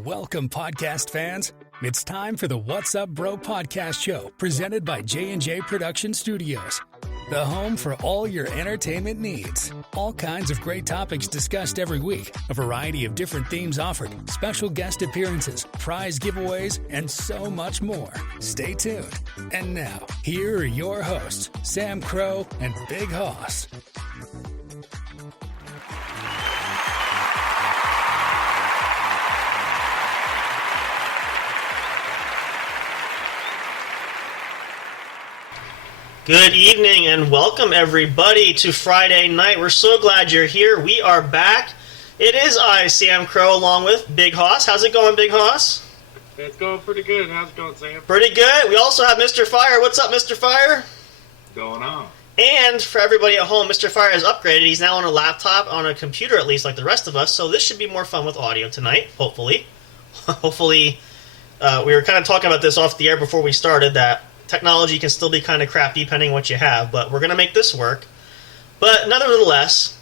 Welcome, podcast fans. It's time for the What's Up Bro podcast show presented by J&J Production Studios, the home for all your entertainment needs. All kinds of great topics discussed every week, a variety of different themes offered, special guest appearances, prize giveaways, and so much more. Stay tuned. And now, here are your hosts, Sam Crow and Big Hoss. Good evening and welcome everybody to Friday night. We're so glad you're here. We are back. It is I, Sam Crow, along with Big Hoss. How's it going, Big Hoss? It's going pretty good. How's it going, Sam? Pretty good. We also have Mr. Fire. What's up, Mr. Fire? Going on. And for everybody at home, Mr. Fire has upgraded. He's now on a laptop, on a computer at least, like the rest of us. So this should be more fun with audio tonight, hopefully. Hopefully, we were kind of talking about this off the air before we started, that technology can still be kind of crappy depending on what you have, but we're going to make this work. But nevertheless,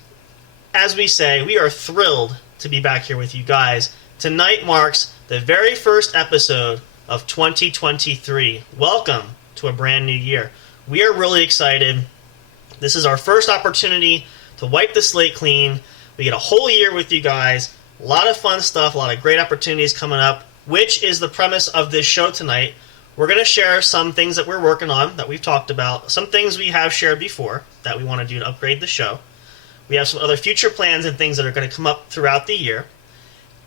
as we say, we are thrilled to be back here with you guys. Tonight marks the very first episode of 2023. Welcome to a brand new year. We are really excited. This is our first opportunity to wipe the slate clean. We get a whole year with you guys. A lot of fun stuff, a lot of great opportunities coming up, which is the premise of this show tonight. We're going to share some things that we're working on that we've talked about, some things we have shared before that we want to do to upgrade the show. We have some other future plans and things that are going to come up throughout the year.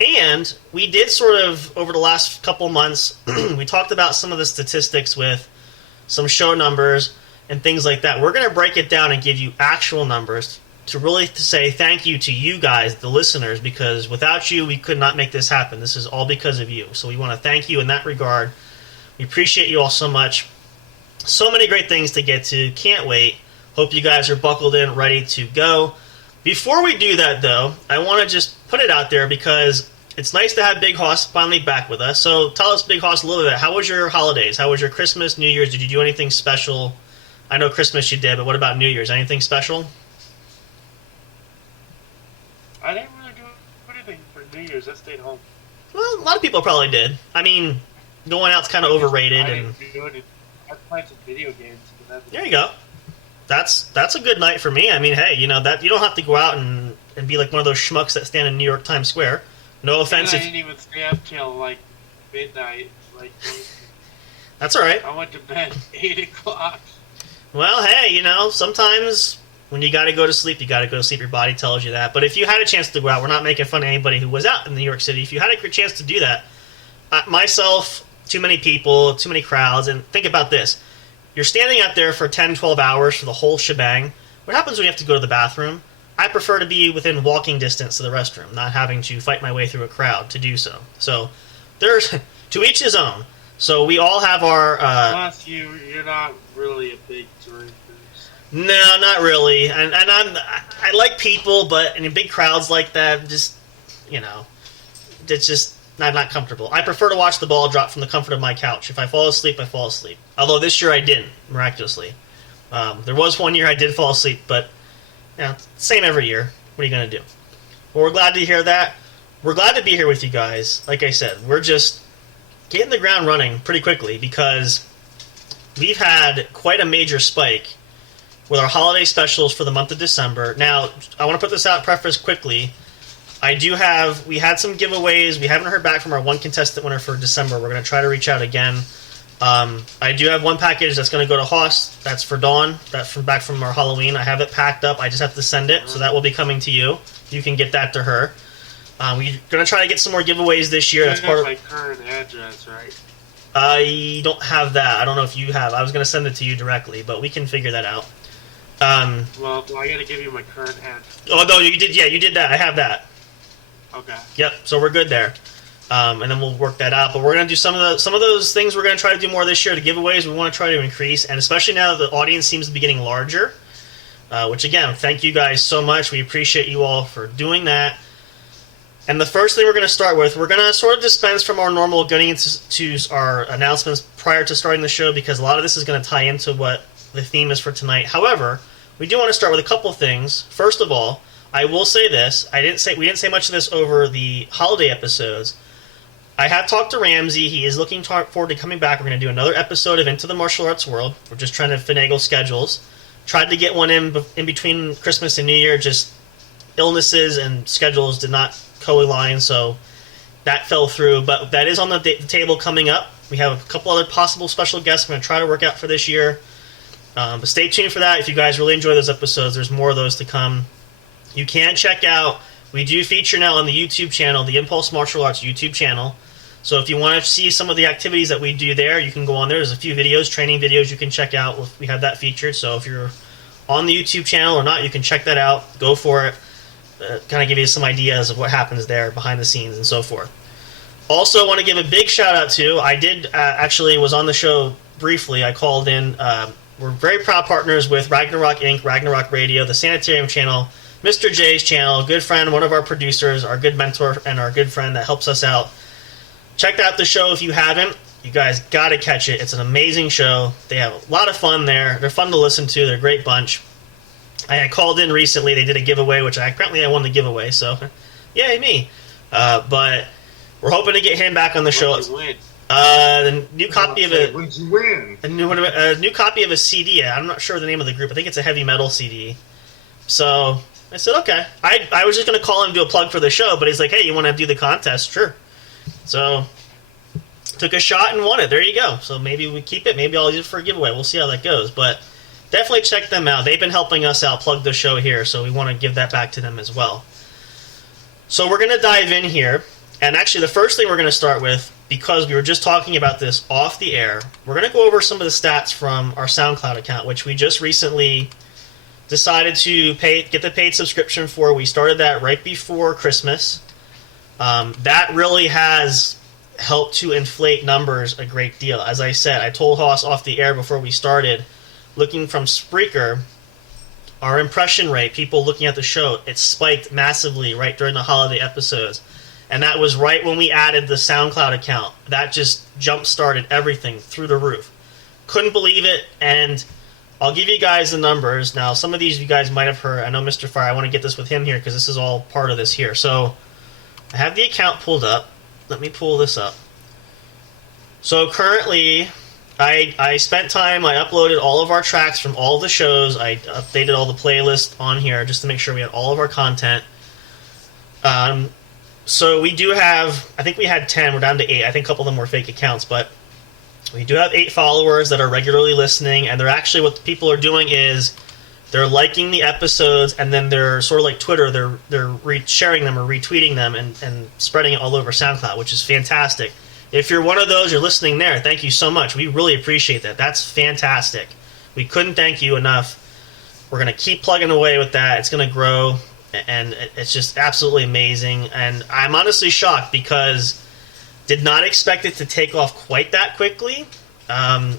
And we did sort of, over the last couple months, we talked about some of the statistics with some show numbers and things like that. We're going to break it down and give you actual numbers to really say thank you to you guys, the listeners, because without you, we could not make this happen. This is all because of you. So we want to thank you in that regard. We appreciate you all so much. So many great things to get to. Can't wait. Hope you guys are buckled in, ready to go. Before we do that, though, I want to just put it out there because it's nice to have Big Hoss finally back with us. So tell us, Big Hoss, a little bit. How was your holidays? How was your Christmas, New Year's? Did you do anything special? I know Christmas you did, but what about New Year's? Anything special? I didn't really do anything for New Year's. I stayed home. Well, a lot of people probably did. I mean, going out's kind of overrated. I And played some video games. there you go. That's a good night for me. I mean, hey, you know that you don't have to go out and be like one of those schmucks that stand in New York Times Square. No offense. I didn't even stay up till like midnight. That's all right. I went to bed 8 o'clock. Well, hey, you know, sometimes when you got to go to sleep, you got to go to sleep. Your body tells you that. But if you had a chance to go out, we're not making fun of anybody who was out in New York City. If you had a chance to do that, myself, too many people, too many crowds, and think about this. You're standing out there for 10, 12 hours for the whole shebang. What happens when you have to go to the bathroom? I prefer to be within walking distance to the restroom, not having to fight my way through a crowd to do so. So, there's, to each his own. So we all have our... Plus, you're not really a big drinker. No, not really. And I like people, but in big crowds like that, just, you know, it's just... I'm not comfortable. I prefer to watch the ball drop from the comfort of my couch. If I fall asleep, I fall asleep. Although this year I didn't, miraculously. There was one year I did fall asleep, but you know, same every year. What are you going to do? Well, we're glad to hear that. We're glad to be here with you guys. Like I said, we're just getting the ground running pretty quickly because we've had quite a major spike with our holiday specials for the month of December. Now, I want to put this out preface quickly. We had some giveaways. We haven't heard back from our one contestant winner for December. We're going to try to reach out again. I do have one package that's going to go to Hoss. That's for Dawn. That's back from our Halloween. I have it packed up. I just have to send it, so that will be coming to you. You can get that to her. We're going to try to get some more giveaways this year. That's part of my current address, right? I don't have that. I don't know if you have. I was going to send it to you directly, but we can figure that out. Well, I got to give you my current address. Oh, no, you did. Yeah, you did that. I have that. Okay. Yep. So we're good there, and then we'll work that out. But we're gonna do some of those things. We're gonna try to do more this year. The giveaways we want to try to increase, and especially now that the audience seems to be getting larger. Which again, thank you guys so much. We appreciate you all for doing that. And the first thing we're going to start with, we're going to sort of dispense from our normal getting into our announcements prior to starting the show because a lot of this is going to tie into what the theme is for tonight. However, we do want to start with a couple of things. First of all, I will say this. We didn't say much of this over the holiday episodes, I have talked to Ramsey. He is looking forward to coming back. We're going to do another episode of Into the Martial Arts World. We're just trying to finagle schedules. Tried to get one in between Christmas and New Year. Just illnesses and schedules did not co-align, so that fell through. But that is on the table coming up. We have a couple other possible special guests I'm going to try to work out for this year. But stay tuned for that. If you guys really enjoy those episodes, there's more of those to come. You can check out, we do feature now on the YouTube channel, the Impulse Martial Arts YouTube channel. So if you want to see some of the activities that we do there, you can go on there. There's a few videos, training videos you can check out. We have that featured. So if you're on the YouTube channel or not, you can check that out. Go for it. Kind of give you some ideas of what happens there behind the scenes and so forth. Also, want to give a big shout out to, I did actually was on the show briefly. I called in. We're very proud partners with Ragnarok Inc., Ragnarok Radio, the Sanitarium channel, Mr. J's channel, a good friend, one of our producers, our good mentor, and our good friend that helps us out. Check out the show if you haven't. You guys got to catch it. It's an amazing show. They have a lot of fun there. They're fun to listen to. They're a great bunch. I had called in recently. They did a giveaway, which I won the giveaway, so yay me. But we're hoping to get him back on the show. The new copy of a What'd you win? a new copy of a CD. I'm not sure the name of the group. I think it's a heavy metal CD. So I said, okay. I was just going to call him and do a plug for the show, but he's like, hey, you want to do the contest? Sure. So took a shot and won it. There you go. So maybe we keep it. Maybe I'll use it for a giveaway. We'll see how that goes. But definitely check them out. They've been helping us out plug the show here, so we want to give that back to them as well. So we're going to dive in here. And actually, the first thing we're going to start with, because we were just talking about this off the air, we're going to go over some of the stats from our SoundCloud account, which we just recently decided to get the paid subscription for. We started that right before Christmas. That really has helped to inflate numbers a great deal. As I said, I told Haas off the air before we started, looking from Spreaker, our impression rate, people looking at the show, it spiked massively right during the holiday episodes. And that was right when we added the SoundCloud account. That just jump-started everything through the roof. Couldn't believe it, and I'll give you guys the numbers. Now, some of these you guys might have heard. I know Mr. Fire, I want to get this with him here because this is all part of this here. So I have the account pulled up. Let me pull this up. So currently, I spent time, I uploaded all of our tracks from all of the shows. I updated all the playlists on here just to make sure we had all of our content. So we do have, I think we had 10, we're down to 8. I think a couple of them were fake accounts, but we do have 8 followers that are regularly listening, and they're actually, what the people are doing is they're liking the episodes, and then they're sort of like Twitter, they're sharing them or retweeting them and spreading it all over SoundCloud, which is fantastic. If you're one of those, you're listening there, thank you so much. We really appreciate that. That's fantastic. We couldn't thank you enough. We're going to keep plugging away with that. It's going to grow. And it's just absolutely amazing. And I'm honestly shocked because did not expect it to take off quite that quickly. Now,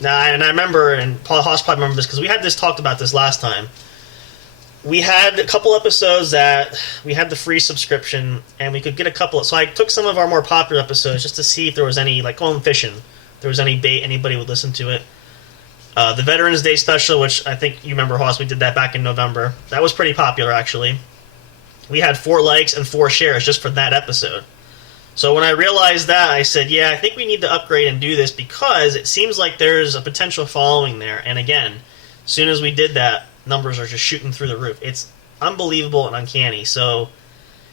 and I remember, and Paul Haas probably remember this because we had talked about this last time. We had a couple episodes that we had the free subscription, and we could get a couple. So I took some of our more popular episodes just to see if there was any, like going fishing, if there was any bait, anybody would listen to it. The Veterans Day special, which I think you remember, Haas, we did that back in November. That was pretty popular, actually. We had 4 likes and 4 shares just for that episode. So when I realized that, I said, yeah, I think we need to upgrade and do this because it seems like there's a potential following there. And again, as soon as we did that, numbers are just shooting through the roof. It's unbelievable and uncanny. So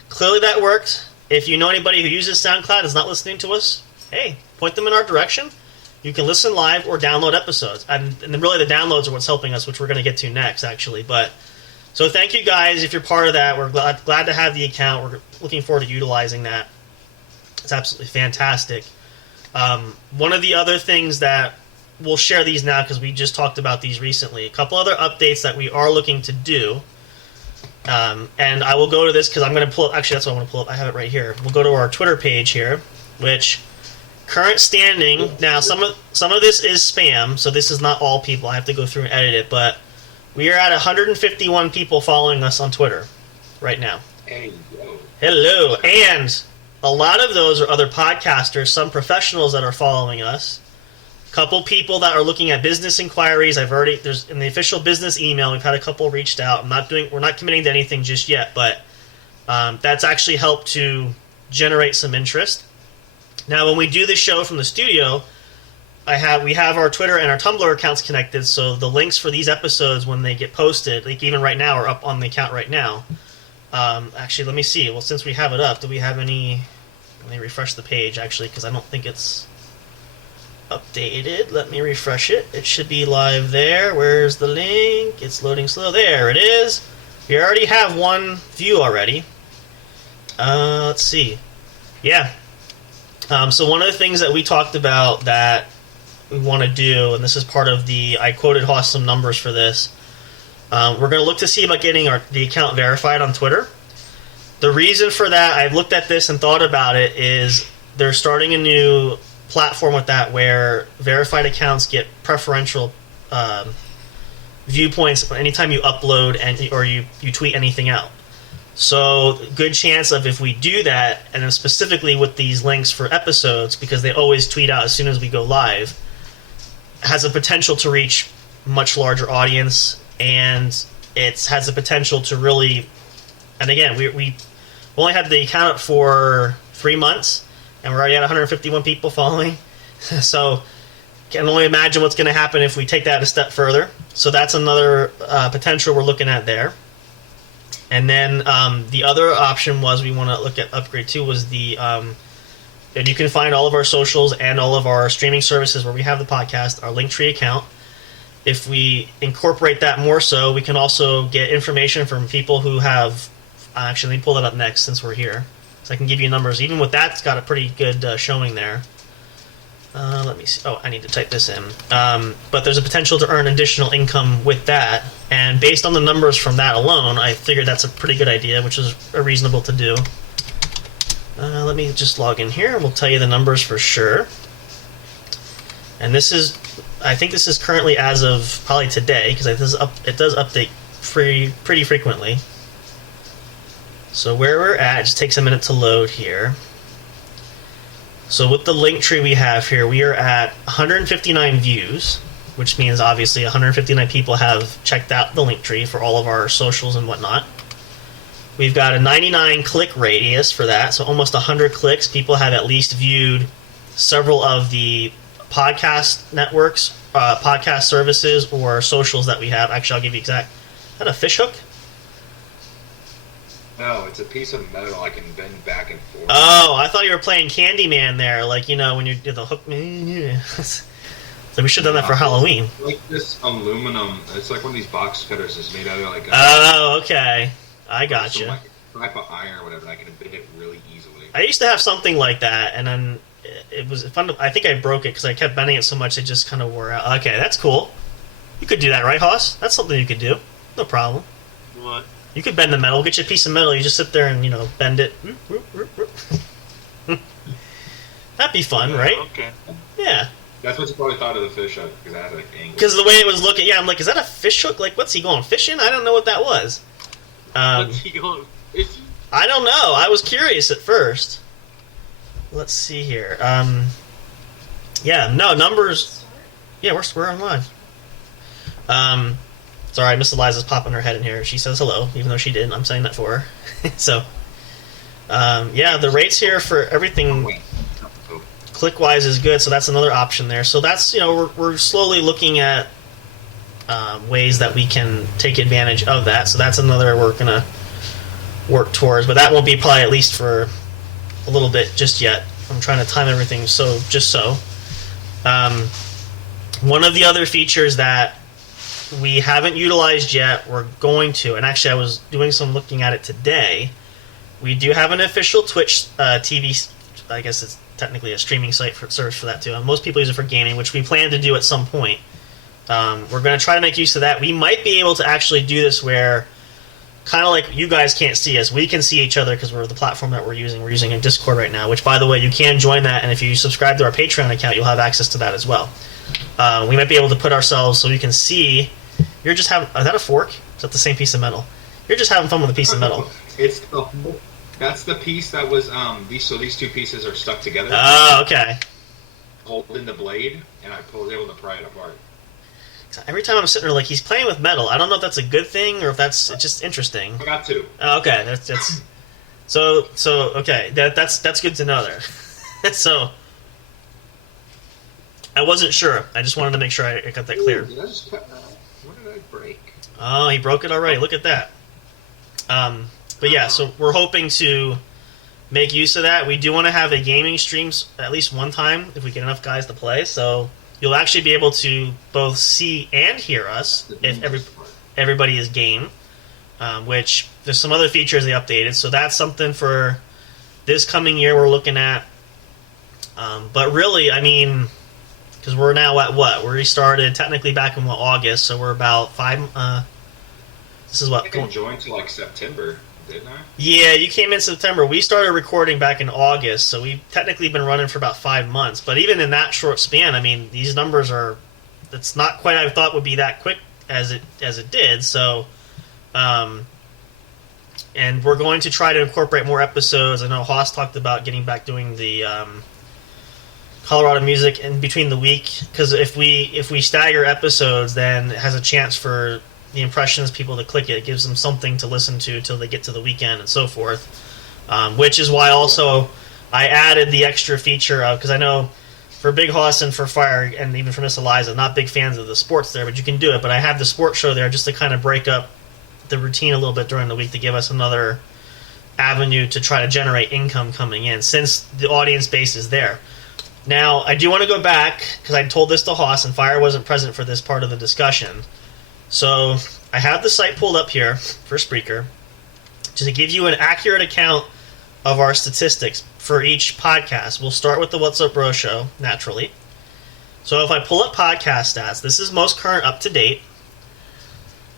clearly that worked. If you know anybody who uses SoundCloud and is not listening to us, hey, point them in our direction. You can listen live or download episodes. And really the downloads are what's helping us, which we're going to get to next, actually. But so thank you guys if you're part of that. We're glad to have the account. We're looking forward to utilizing that. It's absolutely fantastic. One of the other things that we'll share these now because we just talked about these recently. A couple other updates that we are looking to do. And I will go to this because I'm going to pull up. Actually, that's what I want to pull up. I have it right here. We'll go to our Twitter page here, which... Current standing, now some of this is spam, so this is not all people. I have to go through and edit it, but we are at 151 people following us on Twitter right now. Hey, Hello. And a lot of those are other podcasters, some professionals that are following us, a couple people that are looking at business inquiries. There's in the official business email, we've had a couple reached out. We're not committing to anything just yet, but that's actually helped to generate some interest. Now, when we do the show from the studio, we have our Twitter and our Tumblr accounts connected, so the links for these episodes, when they get posted, like even right now, are up on the account right now. Actually, let me see. Well, since we have it up, do we have any... Let me refresh the page, actually, because I don't think it's updated. Let me refresh it. It should be live there. Where's the link? It's loading slow. There it is. We already have one view already. Let's see. Yeah. So one of the things that we talked about that we want to do, and this is part of I quoted Hoss some numbers for this, we're going to look to see about getting the account verified on Twitter. The reason for that, I've looked at this and thought about it, is they're starting a new platform with that where verified accounts get preferential viewpoints anytime you upload or you tweet anything out. So good chance of, if we do that, and then specifically with these links for episodes, because they always tweet out as soon as we go live, has a potential to reach much larger audience, and it has the potential to really... And again, we only had the account up for 3 months, and we're already at 151 people following. So can only imagine what's going to happen if we take that a step further. So that's another potential we're looking at there. And then the other option was we want to look at upgrade to was and you can find all of our socials and all of our streaming services where we have the podcast, our Linktree account. If we incorporate that more so, we can also get information from people who have... Actually, let me pull that up next since we're here. So I can give you numbers. Even with that, it's got a pretty good showing there. Let me see. Oh, I need to type this in. But there's a potential to earn additional income with that. And based on the numbers from that alone, I figured that's a pretty good idea, which is reasonable to do. Let me just log in here. We'll tell you the numbers for sure. And this is... I think this is currently as of probably today, because it does update pretty frequently. So where we're at, it just takes a minute to load here. So with the link tree we have here, we are at 159 views, which means obviously 159 people have checked out the link tree for all of our socials and whatnot. We've got a 99 click radius for that, so almost 100 clicks. People have at least viewed several of the podcast networks, podcast services, or socials that we have. Actually, I'll give you exact. Is that a fish hook? No, it's a piece of metal I can bend back and forth. Oh, I thought you were playing Candyman there, like, you know, when you do the hook. So we should have done that for Halloween. Like this aluminum, it's like one of these box cutters that's made out of like... Oh, okay. I got you. Like a type of iron or whatever, and I can bend it really easily. I used to have something like that, and then it was fun. I think I broke it because I kept bending it so much it just kind of wore out. Okay, that's cool. You could do that, right, Hoss? That's something you could do. No problem. What? You could bend the metal. Get you a piece of metal. You just sit there and, you know, bend it. That'd be fun, right? Okay. Yeah. That's what you probably thought of the fish hook, because I had like angles. Because the way it was looking, yeah, I'm like, is that a fish hook? Like, what's he going fishing? I don't know what that was. What's he going fishing? I don't know. I was curious at first. Let's see here. Yeah, no, numbers... Yeah, we're online. Sorry, Miss Eliza's popping her head in here. She says hello, even though she didn't. I'm saying that for her. So, yeah, the rates here for everything click-wise is good, so that's another option there. So that's, you know, we're slowly looking at ways that we can take advantage of that. So that's another we're going to work towards. But that won't be probably at least for a little bit just yet. I'm trying to time everything just so. One of the other features that we haven't utilized yet, we're going to, and actually I was doing some looking at it today. We do have an official Twitch TV, I guess it's technically a streaming site for service for that too. And most people use it for gaming, which we plan to do at some point. We're going to try to make use of that. We might be able to actually do this where, kind of like you guys can't see us, we can see each other because we're the platform that we're using. We're using a Discord right now, which, by the way, you can join that, and if you subscribe to our Patreon account, you'll have access to that as well. We might be able to put ourselves so you can see. You're just having... Is that a fork? Is that the same piece of metal? You're just having fun with a piece of metal. It's that's the piece that was these two pieces are stuck together. Oh, okay. Holding the blade, and I was able to pry it apart. Every time I'm sitting there, like, he's playing with metal. I don't know if that's a good thing or if that's just interesting. I got two. Oh, okay, that's so okay. That's good to know there. So I wasn't sure. I just wanted to make sure I got that clear. Did I just cut that? What did I break? Oh, he broke it already. Look at that. But yeah, so we're hoping to make use of that. We do want to have a gaming stream at least one time if we get enough guys to play. So you'll actually be able to both see and hear us if everybody is game. Which there's some other features they updated. So that's something for this coming year we're looking at. But really, I mean, because we're now at what? We started technically back in August, so we're about 5. This is what? I didn't join till like September, didn't I? Yeah, you came in September. We started recording back in August, so we've technically been running for about 5 months. But even in that short span, I mean, these numbers are. It's not quite I thought would be that quick as it did. So, and we're going to try to incorporate more episodes. I know Haas talked about getting back doing the. Colorado music in between the week, because if we stagger episodes, then it has a chance for the impressions people to click it. It gives them something to listen to till they get to the weekend and so forth. Which is why also I added the extra feature of, because I know for Big Hoss and for Fire and even for Miss Eliza, not big fans of the sports there, but you can do it. But I have the sports show there just to kind of break up the routine a little bit during the week to give us another avenue to try to generate income coming in, since the audience base is there. Now, I do want to go back, because I told this to Haas, and Fire wasn't present for this part of the discussion. So, I have the site pulled up here for Spreaker, to give you an accurate account of our statistics for each podcast. We'll start with the What's Up Bro Show, naturally. So, if I pull up podcast stats, this is most current up to date.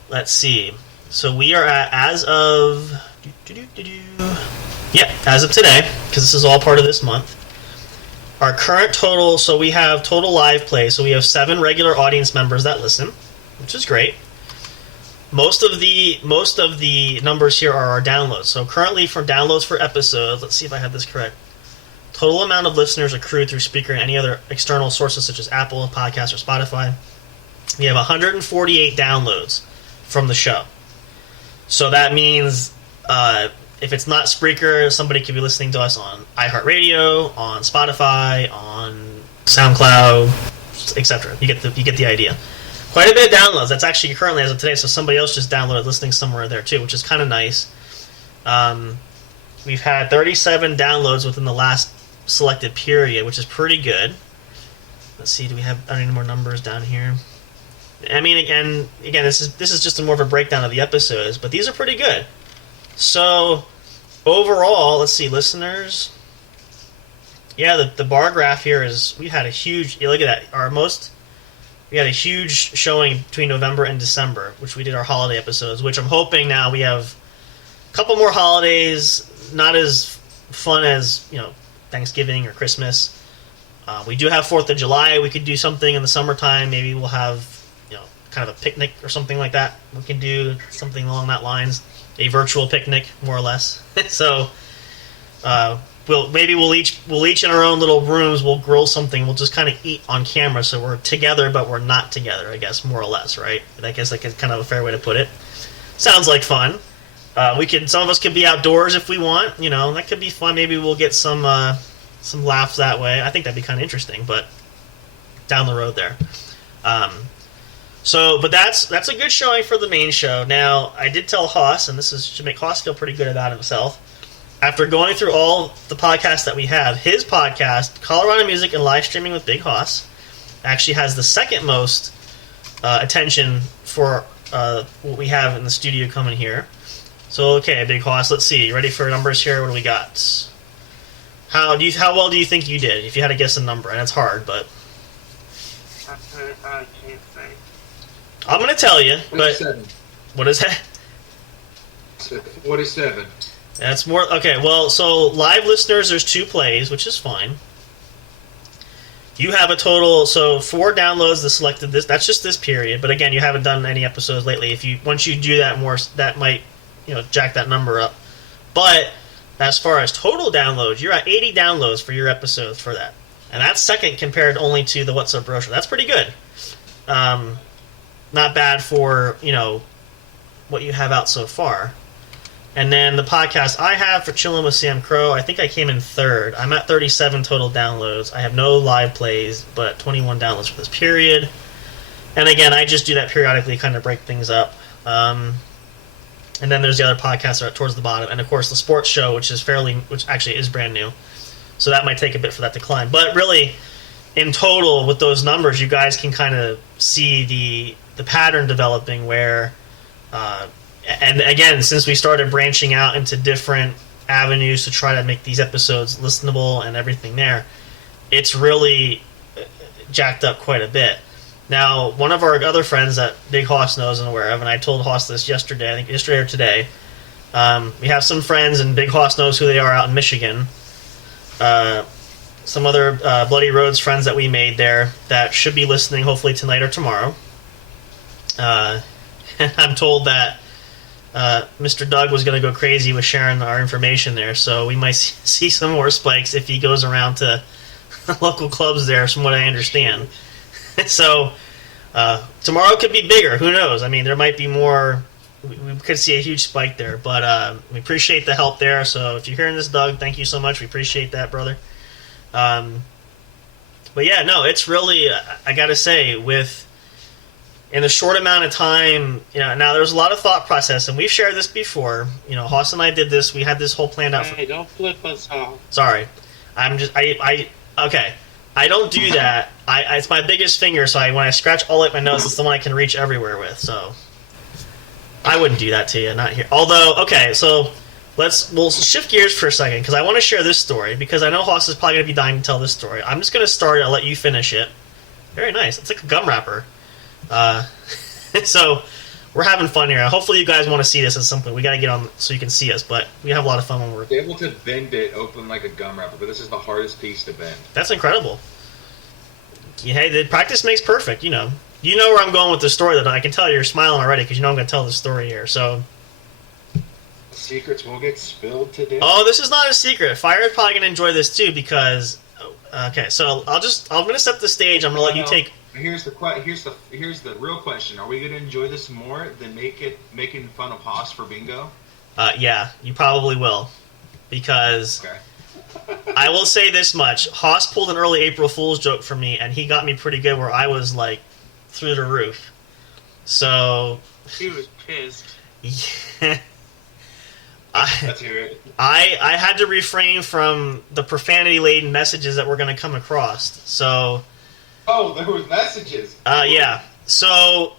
Let's see. So, we are at, as of... Yeah, as of today, because this is all part of this month. Our current total, so we have total live play, so we have 7 regular audience members that listen, which is great. Most of the numbers here are our downloads. So currently for downloads for episodes, let's see if I have this correct. Total amount of listeners accrued through Spreaker and any other external sources such as Apple Podcasts or Spotify. We have 148 downloads from the show. So that means if it's not Spreaker, somebody could be listening to us on iHeartRadio, on Spotify, on SoundCloud, etc. You get the idea. Quite a bit of downloads. That's actually currently as of today, so somebody else just downloaded listening somewhere there too, which is kind of nice. We've had 37 downloads within the last selected period, which is pretty good. Let's see, do we have any more numbers down here? I mean, again, this is just more of a breakdown of the episodes, but these are pretty good. So, overall, let's see, listeners. Yeah, the bar graph here is, we had a huge, look at that, we had a huge showing between November and December, which we did our holiday episodes, which I'm hoping now we have a couple more holidays, not as fun as, Thanksgiving or Christmas. We do have 4th of July, we could do something in the summertime, maybe we'll have, kind of a picnic or something like that. We can do something along that lines. A virtual picnic, more or less. So, we'll each in our own little rooms. We'll grill something. We'll just kind of eat on camera, so we're together, but we're not together. I guess more or less, right? I guess that's kind of a fair way to put it. Sounds like fun. Some of us could be outdoors if we want. That could be fun. Maybe we'll get some laughs that way. I think that'd be kind of interesting, but down the road there. But that's a good showing for the main show. Now, I did tell Haas, and should make Haas feel pretty good about himself. After going through all the podcasts that we have, his podcast, Colorado Music and Live Streaming with Big Haas, actually has the second most attention for what we have in the studio coming here. So, okay, Big Haas, let's see. You ready for numbers here? What do we got? How well do you think you did? If you had to guess a number, and it's hard, but I can't say. I'm going to tell you. What's 7? What is that? What is 7? That's more. Okay, well, so live listeners, there's 2 plays, which is fine. You have a total, so 4 downloads. That's just this period. But again, you haven't done any episodes lately. Once you do that more, that might jack that number up. But as far as total downloads, you're at 80 downloads for your episodes for that, and that's second compared only to the What's Up Bro Show. That's pretty good. Not bad for what you have out so far. And then the podcast I have for Chillin' with Sam Crow, I think I came in third. I'm at 37 total downloads. I have no live plays, but 21 downloads for this period. And again, I just do that periodically, kind of break things up. And then there's the other podcasts that are towards the bottom. And of course, the sports show, which actually is brand new. So that might take a bit for that to climb. But really, in total, with those numbers, you guys can kind of see the pattern developing where... and again, since we started branching out into different avenues to try to make these episodes listenable and everything there, it's really jacked up quite a bit. Now, one of our other friends that Big Hoss knows and aware of, and I told Hoss this yesterday, I think yesterday or today, we have some friends, and Big Hoss knows who they are out in Michigan. Some other Bloody Roads friends that we made there that should be listening hopefully tonight or tomorrow. And I'm told that Mr. Doug was going to go crazy with sharing our information there, so we might see some more spikes if he goes around to local clubs there, from what I understand. So tomorrow could be bigger. Who knows? I mean, there might be more. We could see a huge spike there, but we appreciate the help there. So if you're hearing this, Doug, thank you so much. We appreciate that, brother. But yeah, no, it's really, I got to say, in a short amount of time, now there's a lot of thought process, and we've shared this before. Hoss and I did this. We had this whole planned out. Hey, don't flip us off. Sorry. Okay. I don't do that. It's my biggest finger, so when I scratch all at my nose, it's the one I can reach everywhere with, so I wouldn't do that to you, not here. Although, okay, so we'll shift gears for a second, because I want to share this story, because I know Hoss is probably going to be dying to tell this story. I'm just going to start it. I'll let you finish it. Very nice. It's like a gum wrapper. So we're having fun here. Hopefully you guys want to see this at some point. We got to get on so you can see us, but we have a lot of fun when we're able to bend it open like a gum wrapper, but this is the hardest piece to bend. That's incredible. Hey, the practice makes perfect. You know where I'm going with the story. That I can tell you're smiling already because I'm going to tell the story here. So secrets will get spilled today. Oh, this is not a secret. Fire is probably going to enjoy this too because. Okay, so I'm going to set the stage. I'm going to let you take. Here's the real question: are we going to enjoy this more than making fun of Hoss for bingo? Yeah, you probably will, because okay. I will say this much: Hoss pulled an early April Fool's joke from me, and he got me pretty good, where I was like through the roof. So he was pissed. Yeah. Let's hear it. I had to refrain from the profanity-laden messages that we're going to come across. So. Oh, there was messages. Yeah. So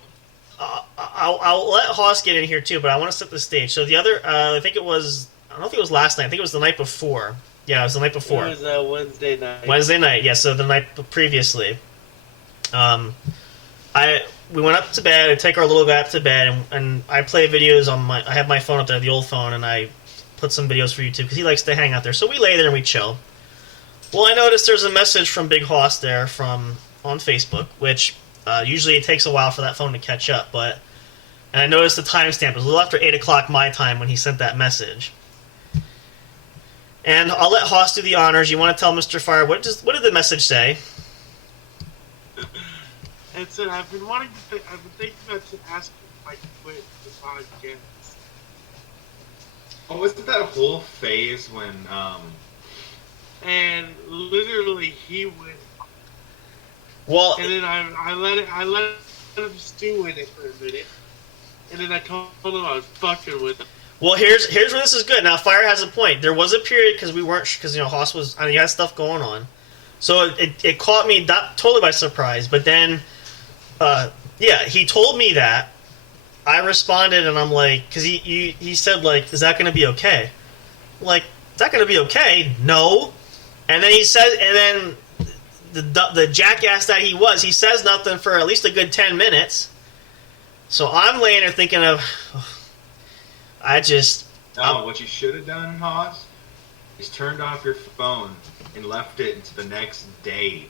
I'll let Hoss get in here too, but I want to set the stage. So the other, I don't know if it was last night. I think it was the night before. Yeah, it was the night before. It was Wednesday night. Wednesday night, yeah. So the night previously, we went up to bed. I take our little guy up to bed, and I play videos on I have my phone up there, the old phone, and I put some videos for YouTube because he likes to hang out there. So we lay there and we chill. Well, I noticed there's a message from Big Hoss there on Facebook, which usually it takes a while for that phone to catch up, and I noticed the timestamp. It was a little after 8 o'clock my time when he sent that message. And I'll let Hoss do the honors. You want to tell Mr. Fire, what did the message say? It said, I've been thinking about to ask if I could quit the podcast. Oh, wasn't that a whole phase when, And literally he went. Well, and then I let him stew in it for a minute, and then I told him I was fucking with him. Well, here's where this is good. Now, Fire has a point. There was a period because Hoss was, he had stuff going on, so it caught me not totally by surprise. But then, he told me that. I responded, and I'm like, because he said like, is that going to be okay? I'm like, is that going to be okay? No. And then he said, and then. The jackass that he says nothing for at least a good 10 minutes. So I'm laying there thinking of, what you should have done, Hoss, is turned off your phone and left it until the next day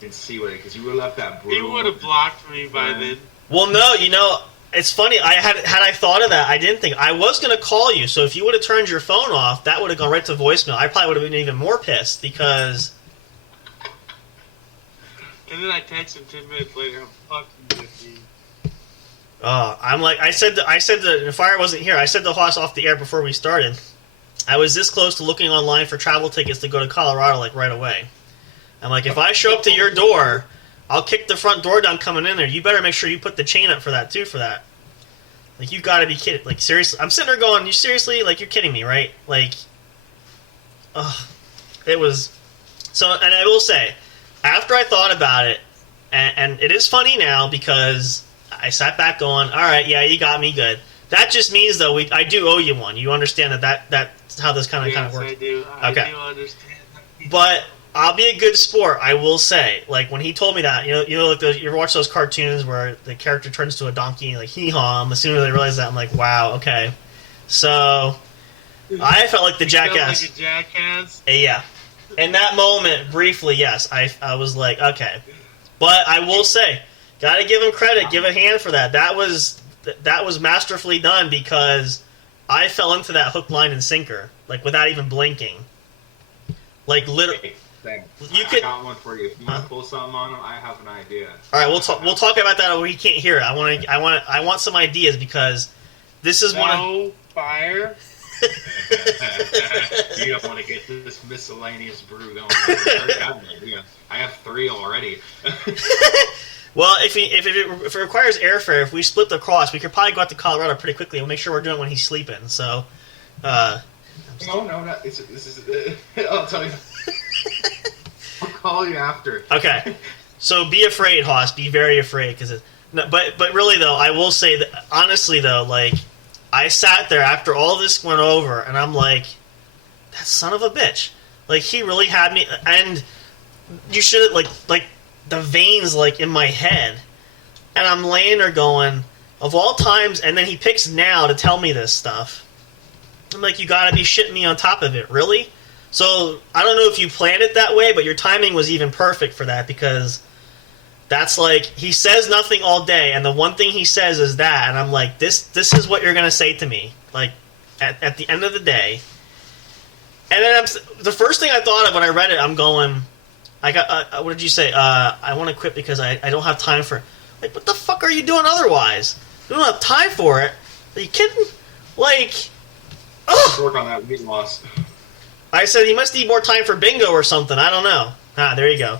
and see because you would have left that brutal. He would have blocked me by then. Well, no, it's funny. Had I thought of that, I didn't think. I was going to call you, so if you would have turned your phone off, that would have gone right to voicemail. I probably would have been even more pissed because... And then I text him 10 minutes later, I'm fucking with you. I said if Fire wasn't here, I said to Haas off the air before we started, I was this close to looking online for travel tickets to go to Colorado, like, right away. I'm like, if I show up to your door, I'll kick the front door down coming in there. You better make sure you put the chain up for that, too, for that. Like, you gotta be kidding. Like, seriously? I'm sitting there going, you seriously? Like, you're kidding me, right? Like, it was... So, and I will say, after I thought about it, and it is funny now because I sat back going, all right, yeah, you got me good. That just means, though, I do owe you one. You understand that's how this kind of works? Yes, I do. Okay. I do understand that. But I'll be a good sport, I will say. Like, when he told me that, you know, like you ever watch those cartoons where the character turns to a donkey and, like, hee-haw, as soon as I realized that, I'm like, wow, okay. So, I felt like the jackass. Like a jackass? Yeah. In that moment, briefly, yes, I was like, okay. But I will say, gotta give him credit, give a hand for that. That was masterfully done because I fell into that hook, line, and sinker, like, without even blinking. Like, literally. Hey, I got one for you. If you want to pull something on him, I have an idea. All right, we'll talk about that when he can't hear it. I want some ideas because this is one of Fire. You don't want to get this miscellaneous brew going. I have 3 already. Well, if it requires airfare, if we split the cost, we could probably go out to Colorado pretty quickly. We'll make sure we're doing it when he's sleeping. So, No, I'll tell you. I'll call you after. Okay. So be afraid, Haas. Be very afraid, but really though, I will say that honestly though, like, I sat there after all this went over, and I'm like, that son of a bitch. Like, he really had me, and you should like the veins like in my head, and I'm laying there going, of all times, and then he picks now to tell me this stuff. I'm like, you gotta be shitting me on top of it, really? So, I don't know if you planned it that way, but your timing was even perfect for that, because that's like, he says nothing all day, and the one thing he says is that, and I'm like, this is what you're gonna say to me, like, at the end of the day. And then the first thing I thought of when I read it, I'm going, what did you say? I want to quit because I don't have time for it. Like, what the fuck are you doing otherwise? You don't have time for it? Are you kidding? Like, Work on that weight loss. I said he must need more time for bingo or something. I don't know. There you go.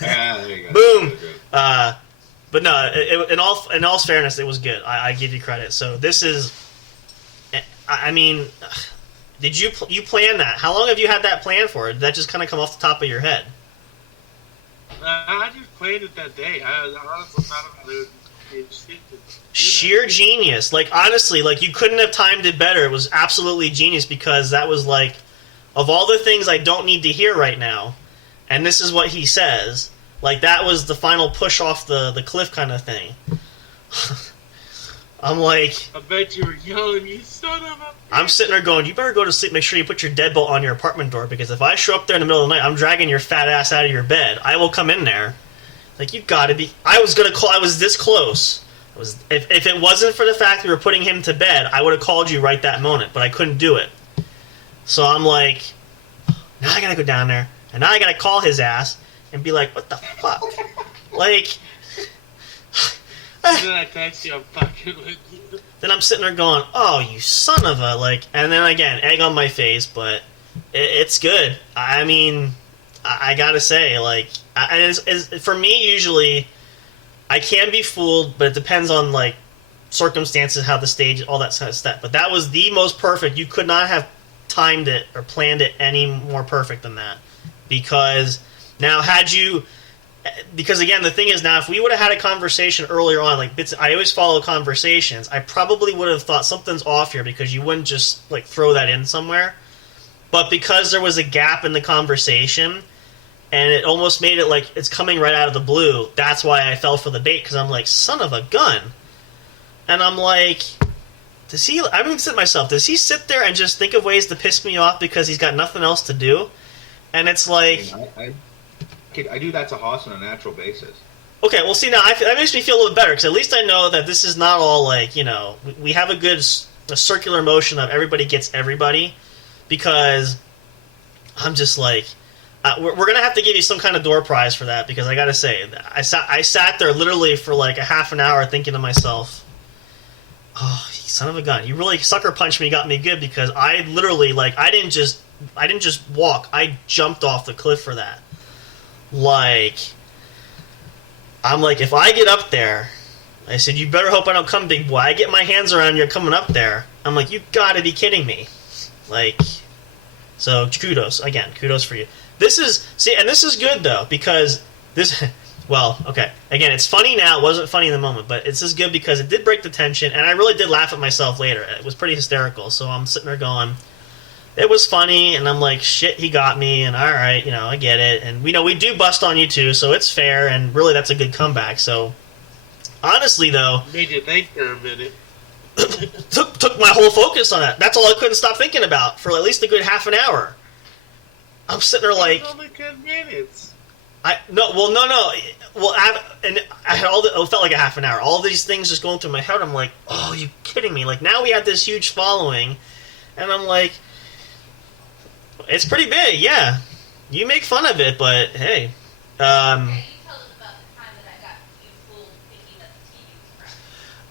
Yeah, there you go. Boom. But no, in all fairness, it was good. I give you credit. So this is, I mean, did you plan that? How long have you had that plan for? Did that just kind of come off the top of your head? I just played it that day. I honestly thought about it. Sheer genius. Like, honestly, like, you couldn't have timed it better. It was absolutely genius because that was like, of all the things I don't need to hear right now, and this is what he says, like, that was the final push off the cliff kind of thing. I'm like... I bet you were yelling, you son of a... I'm sitting there going, you better go to sleep, make sure you put your deadbolt on your apartment door, because if I show up there in the middle of the night, I'm dragging your fat ass out of your bed. I will come in there. Like, you gotta be... I was this close. If it wasn't for the fact we were putting him to bed, I would have called you right that moment, but I couldn't do it. So I'm like, now I gotta go down there, and now I gotta call his ass and be like, what the fuck? Like... And then I text you, I'm fucking with you. Then I'm sitting there going, oh, you son of a, like... And then, again, egg on my face, but it's good. I mean, I gotta say, like... for me, usually... I can be fooled, but it depends on, like, circumstances, how the stage, all that kind of stuff. But that was the most perfect. You could not have timed it or planned it any more perfect than that. Because now, because, again, the thing is now, if we would have had a conversation earlier on, like, I always follow conversations, I probably would have thought something's off here because you wouldn't just, like, throw that in somewhere. But because there was a gap in the conversation... and it almost made it like it's coming right out of the blue. That's why I fell for the bait, because I'm like, son of a gun. And I'm like, I'm even saying to myself, does he sit there and just think of ways to piss me off because he's got nothing else to do? And it's like... I do that to Haas on a natural basis. Okay, well, see, now that makes me feel a little better, because at least I know that this is not all like, you know, we have a circular motion of everybody gets everybody, because I'm just like... we're going to have to give you some kind of door prize for that, because I got to say, I sat there literally for like a half an hour thinking to myself, Oh, you son of a gun! You really sucker punched me, got me good because I literally I didn't just walk. I jumped off the cliff for that. Like, I'm like, if I get up there, I said, you better hope I don't come, big boy. I get my hands around you coming up there. I'm like, you gotta be kidding me. Like, so kudos again, kudos for you. This is good though because this. Well, okay. Again, it's funny now. It wasn't funny in the moment, but it's just good because it did break the tension, and I really did laugh at myself later. It was pretty hysterical. So I'm sitting there going, it was funny, and I'm like, shit, he got me, and all right, I get it. And we do bust on you too, so it's fair, and really that's a good comeback. So honestly, though, made you think for a minute. took my whole focus on that. That's all I couldn't stop thinking about for at least a good half an hour. I'm sitting there like, it's only 10 minutes. No. Well, I had it felt like a half an hour. All these things just going through my head. I'm like, oh, you kidding me? Like, now we have this huge following, and I'm like, it's pretty big, yeah. You make fun of it, but hey. You told us about the time that I got you fooled thinking that the TV was crap.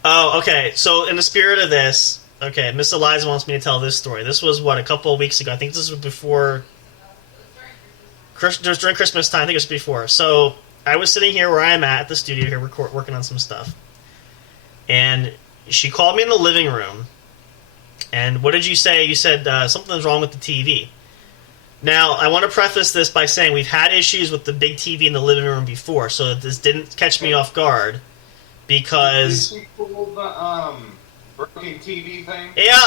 Oh, okay. So in the spirit of this, okay, Miss Eliza wants me to tell this story. This was, a couple of weeks ago. I think this was before... during Christmas time. I think it was before. So I was sitting here where I am at the studio here, working on some stuff, and she called me in the living room. And what did you say? You said something's wrong with the TV. Now I want to preface this by saying we've had issues with the big TV in the living room before, so this didn't catch me off guard because. Did you pull the broken TV thing? Yeah.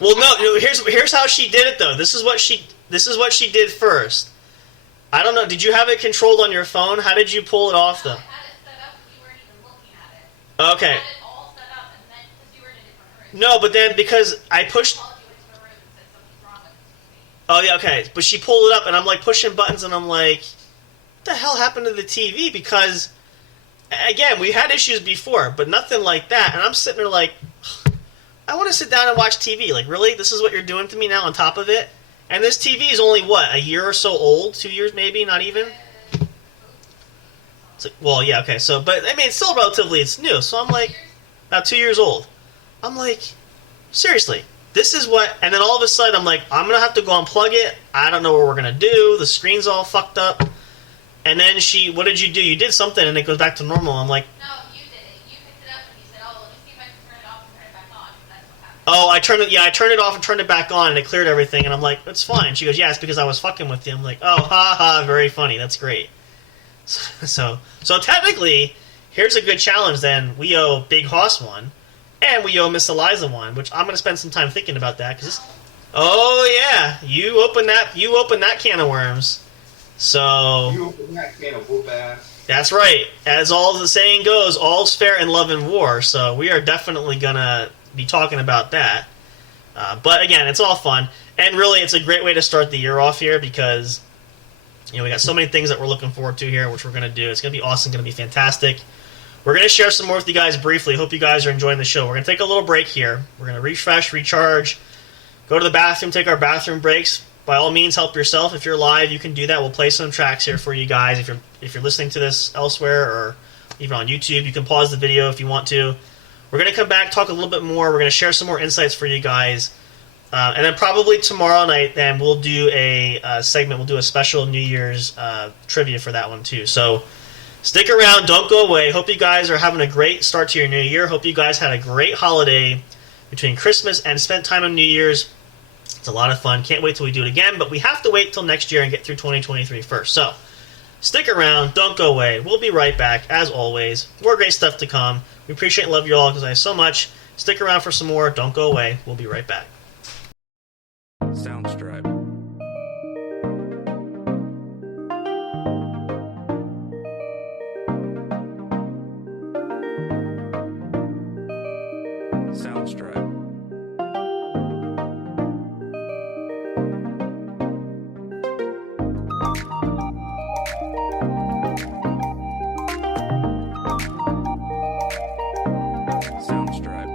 Well, no. Here's how she did it though. This is what she did first. I don't know. Did you have it controlled on your phone? How did you pull it off, though? I had it set up, and you weren't even looking at it. Okay. I had it all set up, and then because you were in a different room. No, but then because I pushed. I called you into a room and said something's wrong with the TV. Oh yeah, okay. But she pulled it up, and I'm like pushing buttons, and I'm like, what the hell happened to the TV? Because again, we had issues before, but nothing like that. And I'm sitting there like, I want to sit down and watch TV. Like, really? This is what you're doing to me now on top of it? And this TV is only, a year or so old? 2 years maybe? Not even? It's like, well, yeah, okay. So, but, I mean, it's still relatively, it's new. So I'm like, about 2 years old. I'm like, seriously, this is what, and then all of a sudden I'm like, I'm going to have to go unplug it. I don't know what we're going to do. The screen's all fucked up. And then what did you do? You did something and it goes back to normal. I'm like, No, you did it. You picked it up and you said, oh, let me see if I can turn it off and turn it back on. That's what happened. oh, I turned it off and turned it back on, and it cleared everything. And I'm like, that's fine. She goes, yeah, it's because I was fucking with you. I'm like, oh, ha ha, very funny. That's great. So technically, here's a good challenge. Then we owe Big Hoss one, and we owe Miss Eliza one, which I'm gonna spend some time thinking about that because. Oh yeah, you open that can of worms. So You open that can of whoop ass. that's right. As all the saying goes, all's fair in love and war. So we are definitely gonna be talking about that. But again, it's all fun, and really, it's a great way to start the year off here because we got so many things that we're looking forward to here, which we're gonna do. It's gonna be awesome. Gonna be fantastic. We're gonna share some more with you guys briefly. Hope you guys are enjoying the show. We're gonna take a little break here. We're gonna refresh, recharge, go to the bathroom, take our bathroom breaks. By all means, help yourself. If you're live, you can do that. We'll play some tracks here for you guys. If you're listening to this elsewhere or even on YouTube, you can pause the video if you want to. We're going to come back, talk a little bit more. We're going to share some more insights for you guys. And then probably tomorrow night, then we'll do a segment. We'll do a special New Year's trivia for that one, too. So stick around. Don't go away. Hope you guys are having a great start to your new year. Hope you guys had a great holiday between Christmas and spent time on New Year's. It's a lot of fun. Can't wait till we do it again, but we have to wait till next year and get through 2023 first. So stick around. Don't go away. We'll be right back, as always. More great stuff to come. We appreciate and love you all because I have so much. Stick around for some more. Don't go away. We'll be right back. Soundstripe. Soundstripe. Soundstripe.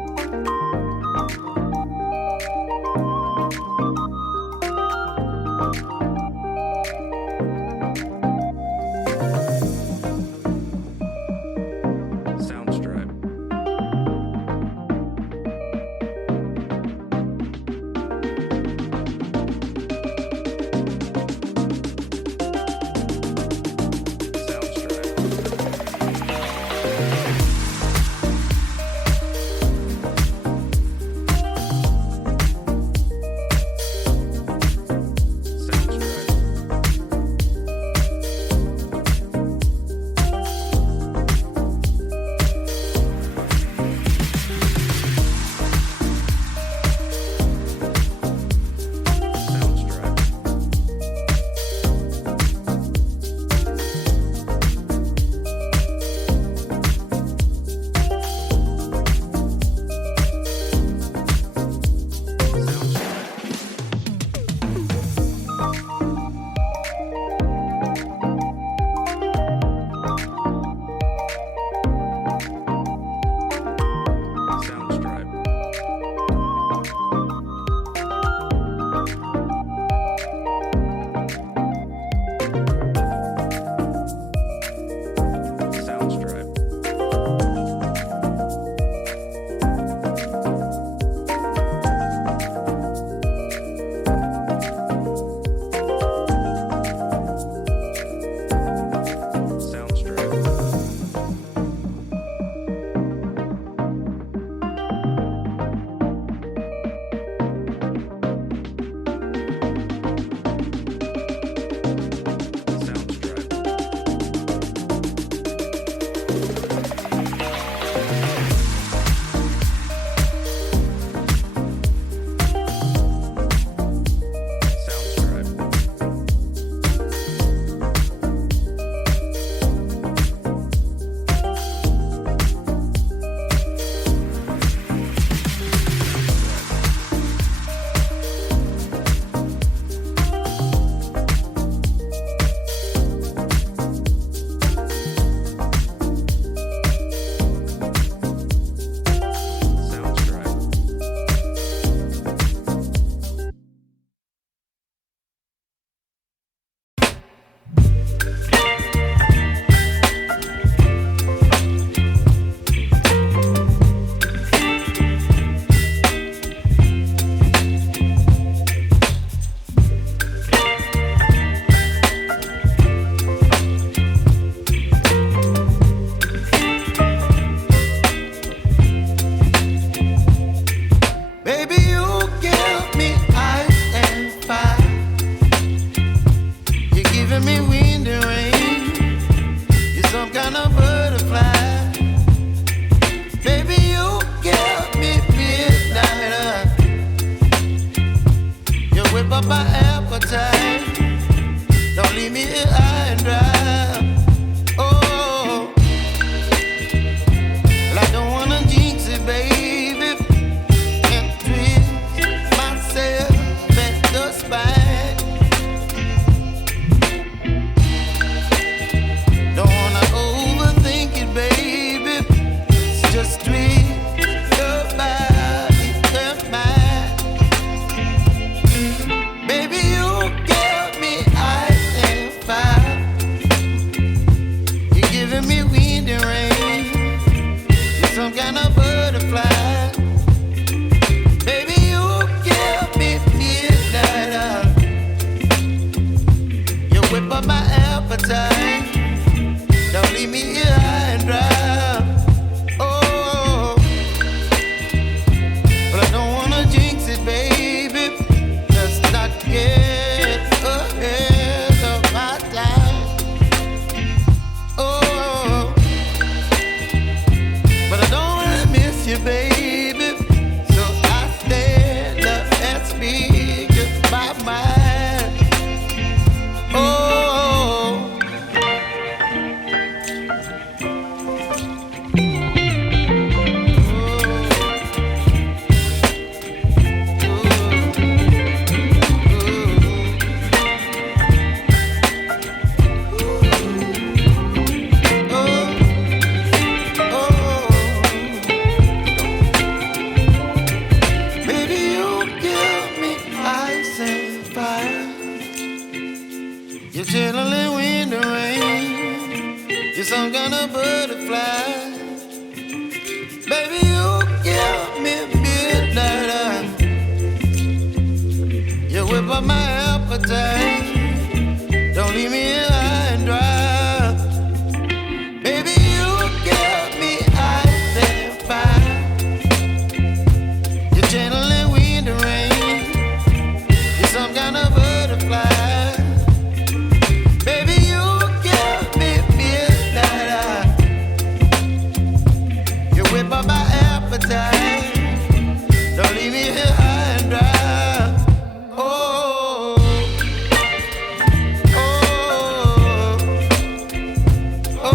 leave me here high and dry. Oh, well, I don't wanna jinx it, baby, and twist myself at the spine. Don't wanna overthink it, baby. It's just twist your body and mine. Baby, you give me ice and fire. You're giving me wind and rain. You're some kind of butterfly. Baby, you give me midnight. You whip up my appetite. Don't leave me here high and dry. Oh, but I don't wanna jinx it, baby. Let's not get ahead of my time. Oh, but I don't wanna miss you, baby. So I stand up and speak just my mind. Oh. Baby, you give me ice and fire. You're chilling wind and rain. You're some kind of butterfly. Baby, you give me midnight. You whip up my appetite. Don't leave me here high and dry. Baby, you give me ice and fire. You're channeling wind and rain. You're some kind of butterfly. Baby, you give me midnight. You whip up my appetite. Don't leave me here high and dry. Oh, oh, oh,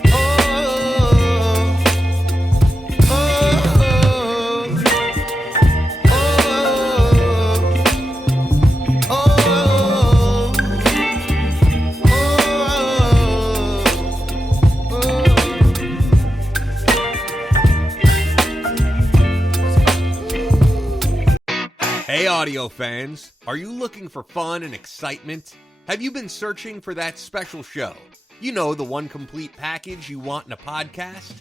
oh, Hey audio fans, are you looking for fun and excitement? Have you been searching for that special show? You know, the one complete package you want in a podcast?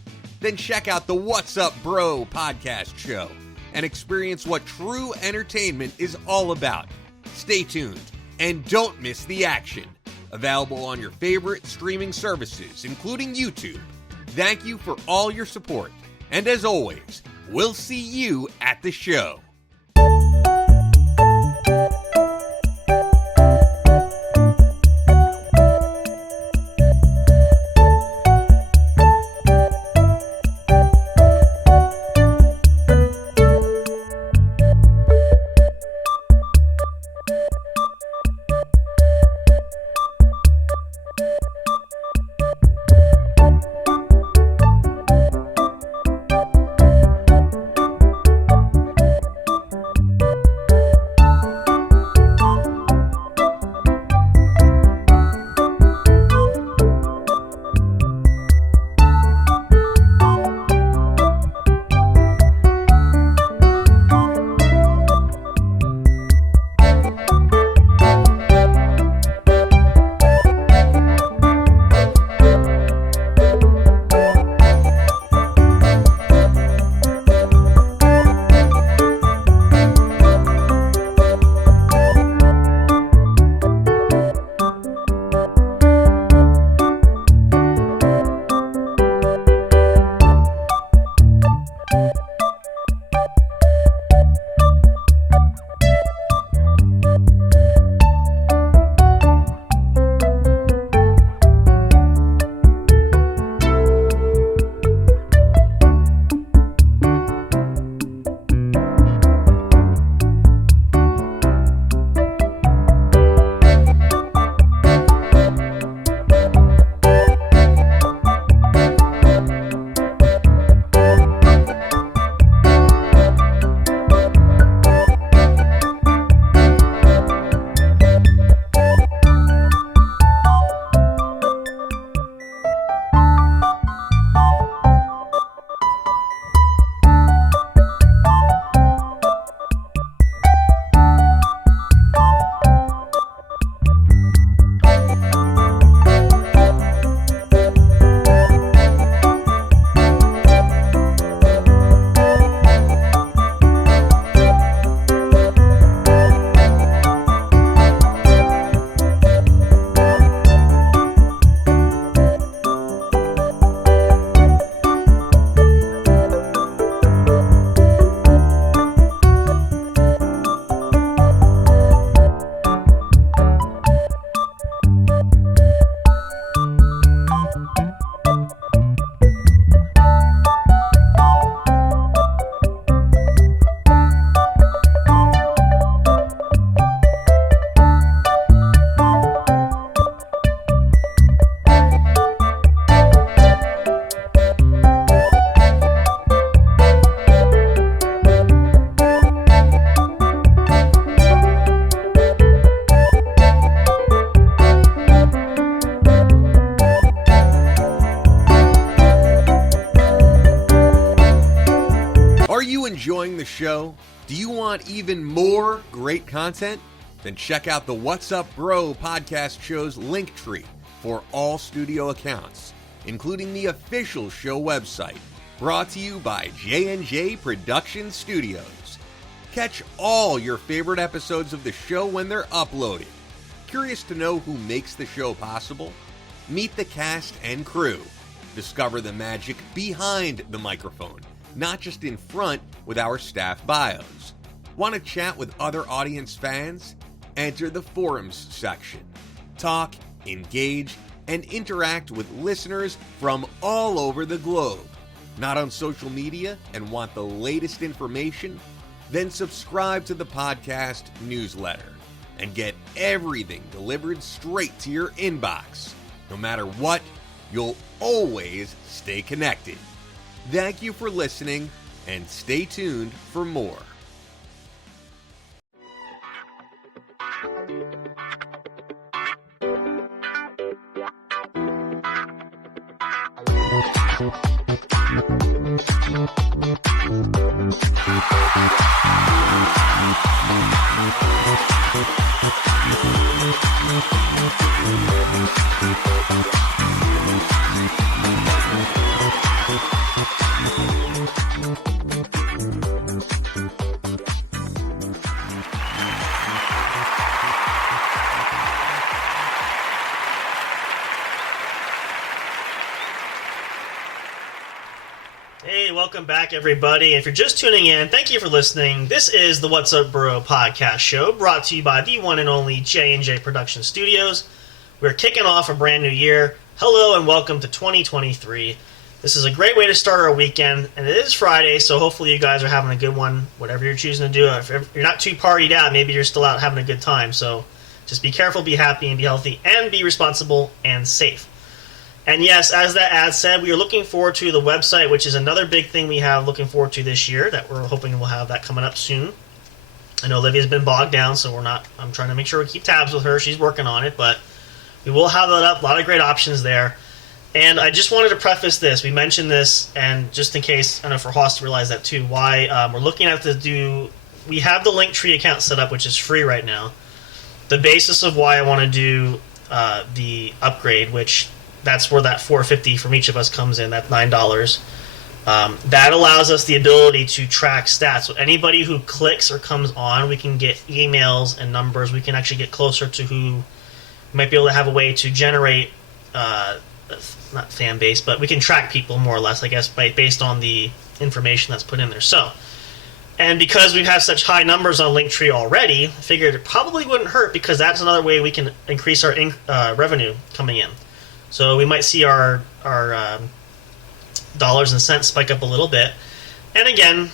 Then check out the What's Up Bro podcast show and experience what true entertainment is all about. Stay tuned and don't miss the action. Available on your favorite streaming services, including YouTube. Thank you for all your support. And as always, we'll see you at the show. Do you want even more great content? Then check out the What's Up Bro podcast show's link tree for all studio accounts, including the official show website, brought to you by J&J Production Studios. Catch all your favorite episodes of the show when they're uploaded. Curious to know who makes the show possible? Meet the cast and crew. Discover the magic behind the microphone, not just in front with our staff bios. Want to chat with other audience fans? Enter the forums section. Talk, engage, and interact with listeners from all over the globe. Not on social media and want the latest information? Then subscribe to the podcast newsletter and get everything delivered straight to your inbox. No matter what, you'll always stay connected. Thank you for listening, and stay tuned for more. Hey, welcome back, everybody. If you're just tuning in, thank you for listening. This is the What's Up Bro podcast show, brought to you by the one and only J&J Production Studios. We're kicking off a brand new year. Hello and welcome to 2023. This is a great way to start our weekend, and it is Friday, so hopefully you guys are having a good one, whatever you're choosing to do. If you're not too partied out, maybe you're still out having a good time. So just be careful, be happy, and be healthy, and be responsible and safe. And yes, as that ad said, we are looking forward to the website, which is another big thing we have looking forward to this year, that we're hoping we'll have that coming up soon. I know Olivia's been bogged down, so I'm trying to make sure we keep tabs with her. She's working on it, but we will have that up. A lot of great options there. And I just wanted to preface this. We mentioned this, and just in case, I know for Haas to realize that too, why we're looking at we have the Linktree account set up, which is free right now. The basis of why I want to do the upgrade, which that's where that $4.50 from each of us comes in, that $9. That allows us the ability to track stats. So anybody who clicks or comes on, we can get emails and numbers. We can actually get closer to who might be able to have a way to generate, not fan base, but we can track people more or less, I guess, based on the information that's put in there. So, and because we have such high numbers on Linktree already, I figured it probably wouldn't hurt, because that's another way we can increase our revenue coming in. So we might see our dollars and cents spike up a little bit. And again,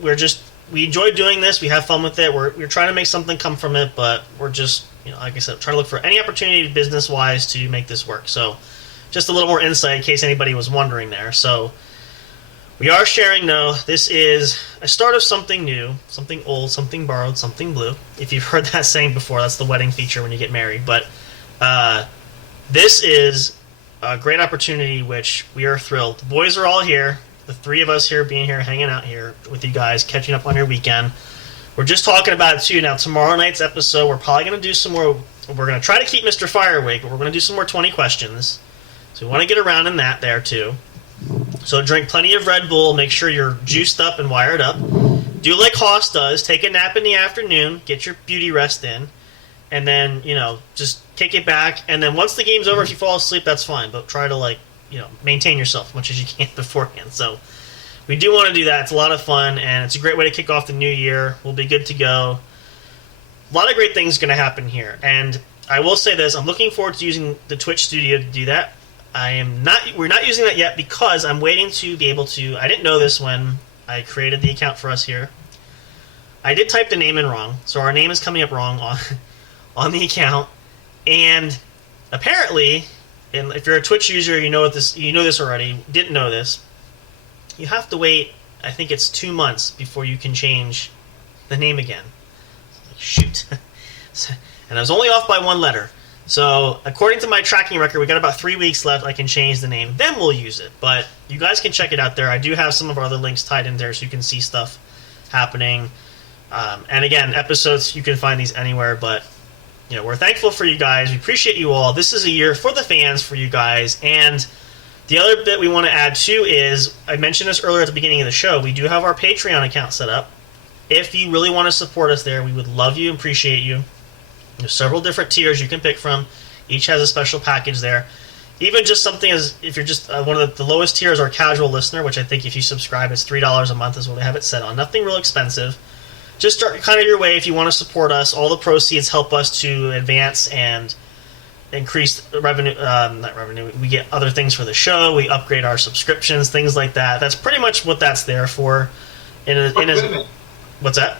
we enjoy doing this. We have fun with it. We're trying to make something come from it, but we're just, like I said, trying to look for any opportunity business-wise to make this work. So just a little more insight in case anybody was wondering there. So we are sharing, though. This is a start of something new, something old, something borrowed, something blue. If you've heard that saying before, that's the wedding feature when you get married. But this is a great opportunity, which we are thrilled. The boys are all here. The three of us here being here, hanging out here with you guys, catching up on your weekend. We're just talking about it, too. Now, tomorrow night's episode, we're probably going to do some more. We're going to try to keep Mr. Fire awake, but we're going to do some more 20 questions. So we want to get around in that there, too. So drink plenty of Red Bull. Make sure you're juiced up and wired up. Do like Haas does. Take a nap in the afternoon. Get your beauty rest in. And then, just take it back. And then once the game's over, if you fall asleep, that's fine. But try to, maintain yourself as much as you can beforehand. So we do want to do that. It's a lot of fun, and it's a great way to kick off the new year. We'll be good to go. A lot of great things going to happen here. And I will say this. I'm looking forward to using the Twitch studio to do that. We're not using that yet because I'm waiting to be able to... I didn't know this when I created the account for us here. I did type the name in wrong, so our name is coming up wrong on the account. And apparently, and if you're a Twitch user, you know this already. Didn't know this. You have to wait. I think it's 2 months before you can change the name again. Shoot, and I was only off by one letter. So according to my tracking record, we got about 3 weeks left. I can change the name. Then we'll use it. But you guys can check it out there. I do have some of our other links tied in there, so you can see stuff happening. And again, episodes, you can find these anywhere, but we're thankful for you guys. We appreciate you all. This is a year for the fans, for you guys. And the other bit we want to add too is, I mentioned this earlier at the beginning of the show, we do have our Patreon account set up. If you really want to support us there, we would love you and appreciate you. There's several different tiers you can pick from. Each has a special package there. Even just something as, if you're just one of the lowest tiers, our casual listener, which I think if you subscribe, it's $3 a month is what we have it set on. Nothing real expensive. Just start kind of your way if you want to support us. All the proceeds help us to advance and increase revenue. Not revenue. We get other things for the show. We upgrade our subscriptions, things like that. That's pretty much what that's there for. What's that?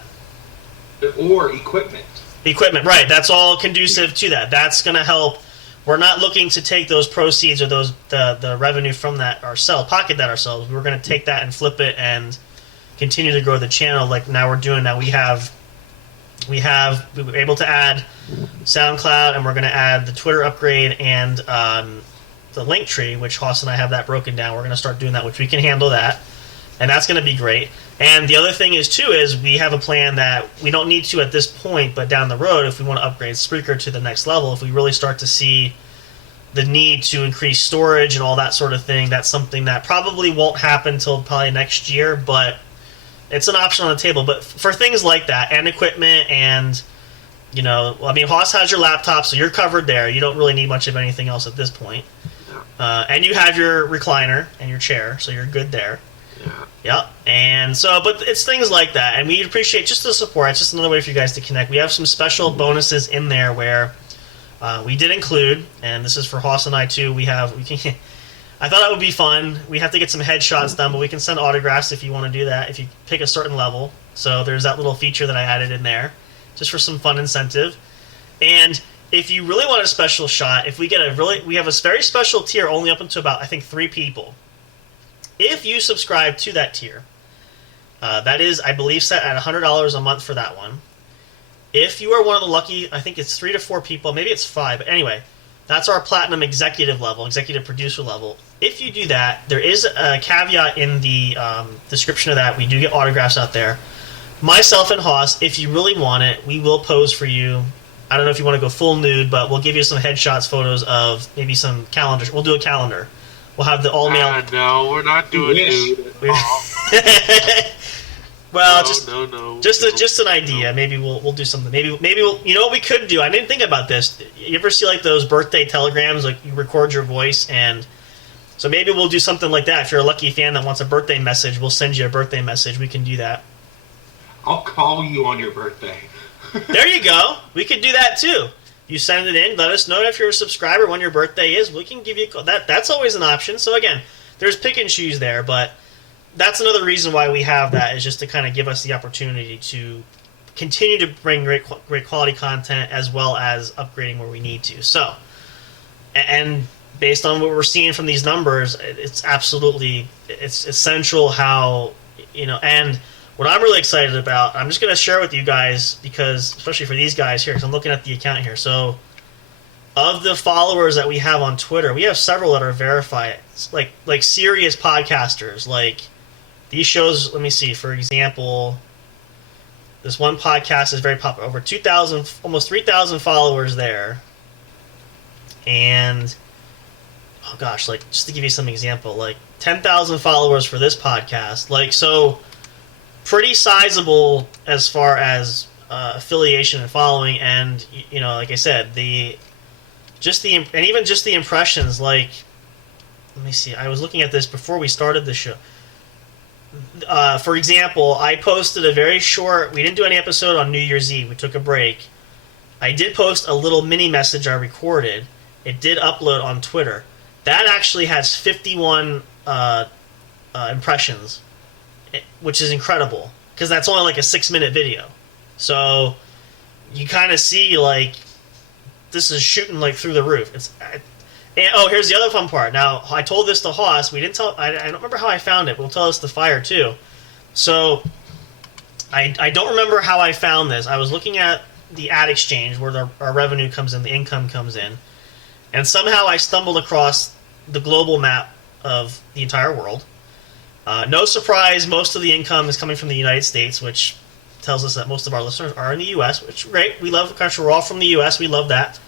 Or equipment. Equipment, right. That's all conducive to that. That's going to help. We're not looking to take those proceeds or the revenue from that ourselves, pocket that ourselves. We're going to take that and flip it and continue to grow the channel like now we're doing now. We were able to add SoundCloud, and we're going to add the Twitter upgrade and the link tree, which Hoss and I have that broken down. We're going to start doing that, which we can handle that, and that's going to be great. And the other thing is we have a plan that we don't need to at this point, but down the road, if we want to upgrade Spreaker to the next level, if we really start to see the need to increase storage and all that sort of thing, that's something that probably won't happen until probably next year, but it's an option on the table. But for things like that, and equipment, and, Hoss has your laptop, so you're covered there. You don't really need much of anything else at this point. And you have your recliner and your chair, so you're good there. Yep. And so, but it's things like that, and we appreciate just the support. It's just another way for you guys to connect. We have some special bonuses in there where we did include, and this is for Hoss and I too. I thought it would be fun. We have to get some headshots done, but we can send autographs if you want to do that, if you pick a certain level. So there's that little feature that I added in there, just for some fun incentive. And if you really want a special shot, we have a very special tier only up until about, I think, 3 people. If you subscribe to that tier, that is, I believe, set at $100 a month for that one. If you are one of the lucky, I think it's 3 to 4 people, maybe it's 5, but anyway, that's our platinum executive level, executive producer level. If you do that, there is a caveat in the description of that. We do get autographs out there. Myself and Hoss, if you really want it, we will pose for you. I don't know if you want to go full nude, but we'll give you some headshots, photos of maybe some calendars. We'll do a calendar. We'll have the all-male... no, we're not doing nude. Well, no. Just an idea. Maybe we'll do something. Maybe we'll. You know what we could do? I didn't think about this. You ever see like those birthday telegrams? Like you record your voice, and so maybe we'll do something like that. If you're a lucky fan that wants a birthday message, we'll send you a birthday message. We can do that. I'll call you on your birthday. There you go. We could do that too. You send it in. Let us know if you're a subscriber when your birthday is. We can give you a call. That's always an option. So again, there's pick and choose there, but that's another reason why we have that, is just to kind of give us the opportunity to continue to bring great quality content as well as upgrading where we need to. So, and based on what we're seeing from these numbers, it's essential how, and what I'm really excited about, I'm just going to share with you guys, because, especially for these guys here, because I'm looking at the account here. So, of the followers that we have on Twitter, we have several that are verified, like serious podcasters. Like, these shows, let me see, for example, this one podcast is very popular, over 2,000, almost 3,000 followers there. And, oh gosh, like, just to give you some example, like, 10,000 followers for this podcast. Like, so, pretty sizable as far as affiliation and following, and, like I said, even just the impressions, like, let me see, I was looking at this before we started the show. For example, I posted a very short, we didn't do any episode on New Year's Eve, we took a break. I did post a little mini message I recorded. It did upload on Twitter. That actually has 51 impressions, which is incredible, because that's only like a 6-minute video. So you kind of see, like, this is shooting like through the roof. Here's the other fun part. Now, I told this to Hoss. We didn't tell. I don't remember how I found it. We'll tell us the fire too. So, I don't remember how I found this. I was looking at the ad exchange where our revenue comes in, the income comes in, and somehow I stumbled across the global map of the entire world. No surprise, most of the income is coming from the United States, which tells us that most of our listeners are in the U.S., which is great. We love the country. We're all from the U.S. We love that.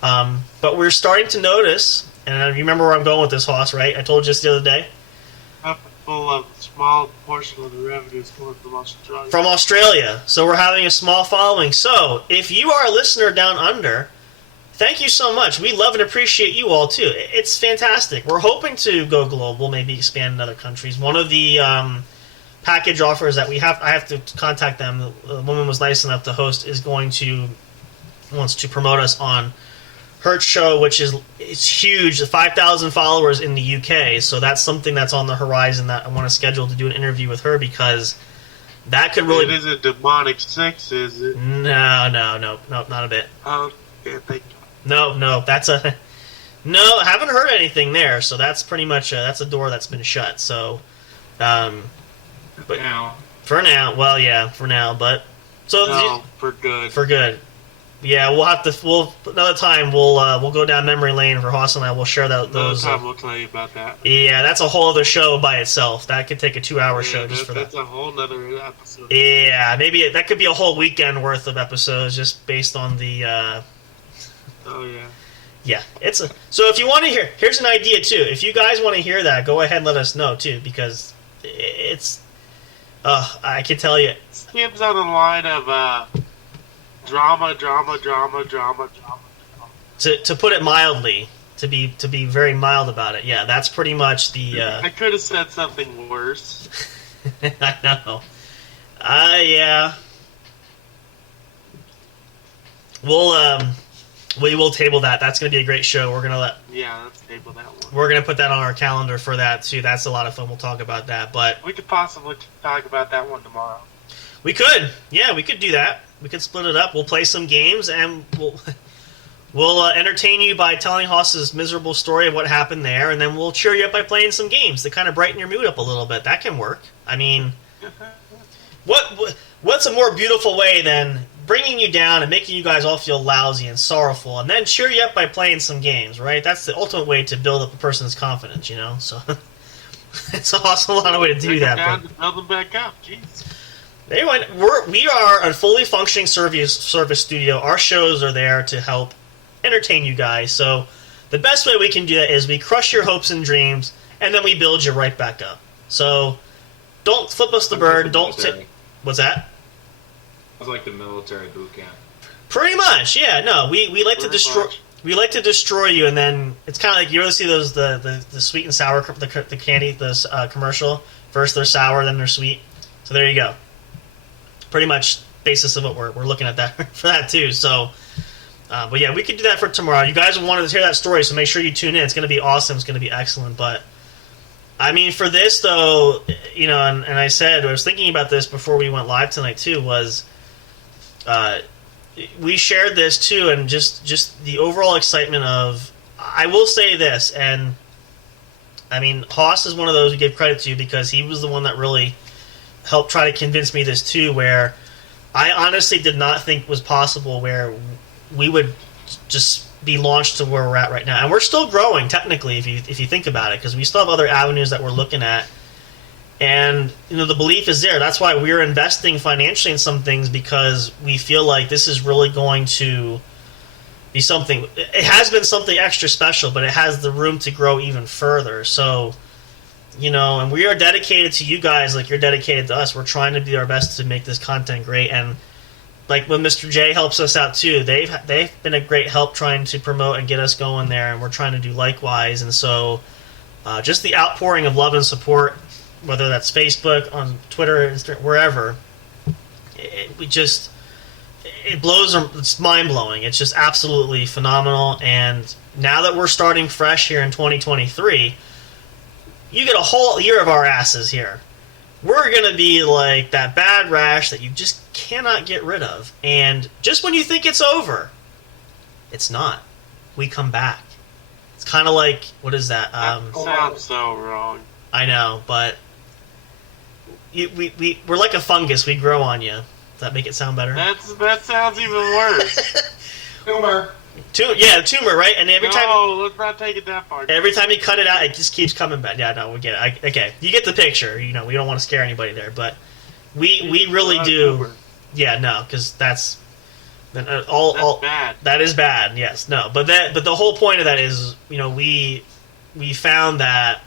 But we're starting to notice, and you remember where I'm going with this, Hoss, right? I told you this the other day. Full of a small portion of the revenue is coming from Australia. From Australia. So we're having a small following. So if you are a listener down under, thank you so much. We love and appreciate you all, too. It's fantastic. We're hoping to go global, maybe expand in other countries. One of the package offers that I have to contact them. The woman was nice enough to host, wants to promote us on her show, which it's huge, 5,000 followers in the UK. So that's something that's on the horizon that I want to schedule to do an interview with her, because that could really... It isn't demonic sex, is it? No, not a bit. Oh, yeah, thank you. No, that's a... No, I haven't heard anything there, so that's pretty much that's a door that's been shut. So, but for now, well, yeah, for now, but so no, for good. For good. Yeah, another time we'll go down memory lane for Hoss and I. We'll share those. Another time we'll tell you about that. Yeah, that's a whole other show by itself. That could take a 2-hour show just for that. That's a whole other episode. Yeah, maybe that could be a whole weekend worth of episodes just based on the. Oh yeah. Yeah, so if you want to here's an idea too. If you guys want to hear that, go ahead and let us know too, because it's. I can tell you. Skim's on the line of. Drama. To put it mildly, to be very mild about it, yeah, that's pretty much the. I could have said something worse. I know. Yeah. We will table that. That's going to be a great show. Let's table that one. We're going to put that on our calendar for that too. That's a lot of fun. We'll talk about that, but we could possibly talk about that one tomorrow. We could. Yeah, we could do that. We could split it up. We'll play some games, and we'll entertain you by telling Hoss's miserable story of what happened there, and then we'll cheer you up by playing some games to kind of brighten your mood up a little bit. That can work. I mean, what's a more beautiful way than bringing you down and making you guys all feel lousy and sorrowful, and then cheer you up by playing some games, right? That's the ultimate way to build up a person's confidence, you know? So it's also a lot of way to do that. Down to build them back up. Jeez. Anyway, we are a fully functioning service studio. Our shows are there to help entertain you guys. So the best way we can do that is we crush your hopes and dreams, and then we build you right back up. So don't flip us the bird. What's that? It's like the military boot camp. Pretty much, yeah. No, we like to destroy. We like to destroy you, and then it's kind of like you ever see those the sweet and sour the candy commercial. First they're sour, then they're sweet. So there you go. Pretty much basis of what we're looking at that for that too. So, but yeah, we could do that for tomorrow. You guys wanted to hear that story, so make sure you tune in. It's going to be awesome. It's going to be excellent. But I mean, for this though, you know, and I said I was thinking about this before we went live tonight too. Was we shared this too, and just the overall excitement of. I will say this, and I mean, Hoss is one of those we give credit to because he was the one that really helped try to convince me this too, where I honestly did not think was possible where we would just be launched to where we're at right now. And we're still growing, technically, if you think about it, because we still have other avenues that we're looking at. And, you know, the belief is there. That's why we're investing financially in some things, because we feel like this is really going to be something. It has been something extra special, but it has the room to grow even further. So, you know, and we are dedicated to you guys like you're dedicated to us. We're trying to do our best to make this content great. And like when Mr. J helps us out too, they've been a great help trying to promote and get us going there, and we're trying to do likewise. And so just the outpouring of love and support, whether that's Facebook, on Twitter, Instagram, wherever, it blows. It's mind-blowing. It's just absolutely phenomenal. And now that we're starting fresh here in 2023, you get a whole year of our asses here. We're going to be like that bad rash that you just cannot get rid of. And just when you think it's over, it's not. We come back. It's kind of like, what is that? That sounds so wrong. I know, but we're like a fungus. We grow on you. Does that make it sound better? That sounds even worse. Tumor. Tumor, right? And every time. No, let's not take it that far. Every time you cut it out, it just keeps coming back. Yeah, no, we get it. Okay, you get the picture. You know, we don't want to scare anybody there, but we really do. Yeah, no, because that's That's bad. That is bad. Yes, no, but the whole point of that is, we found that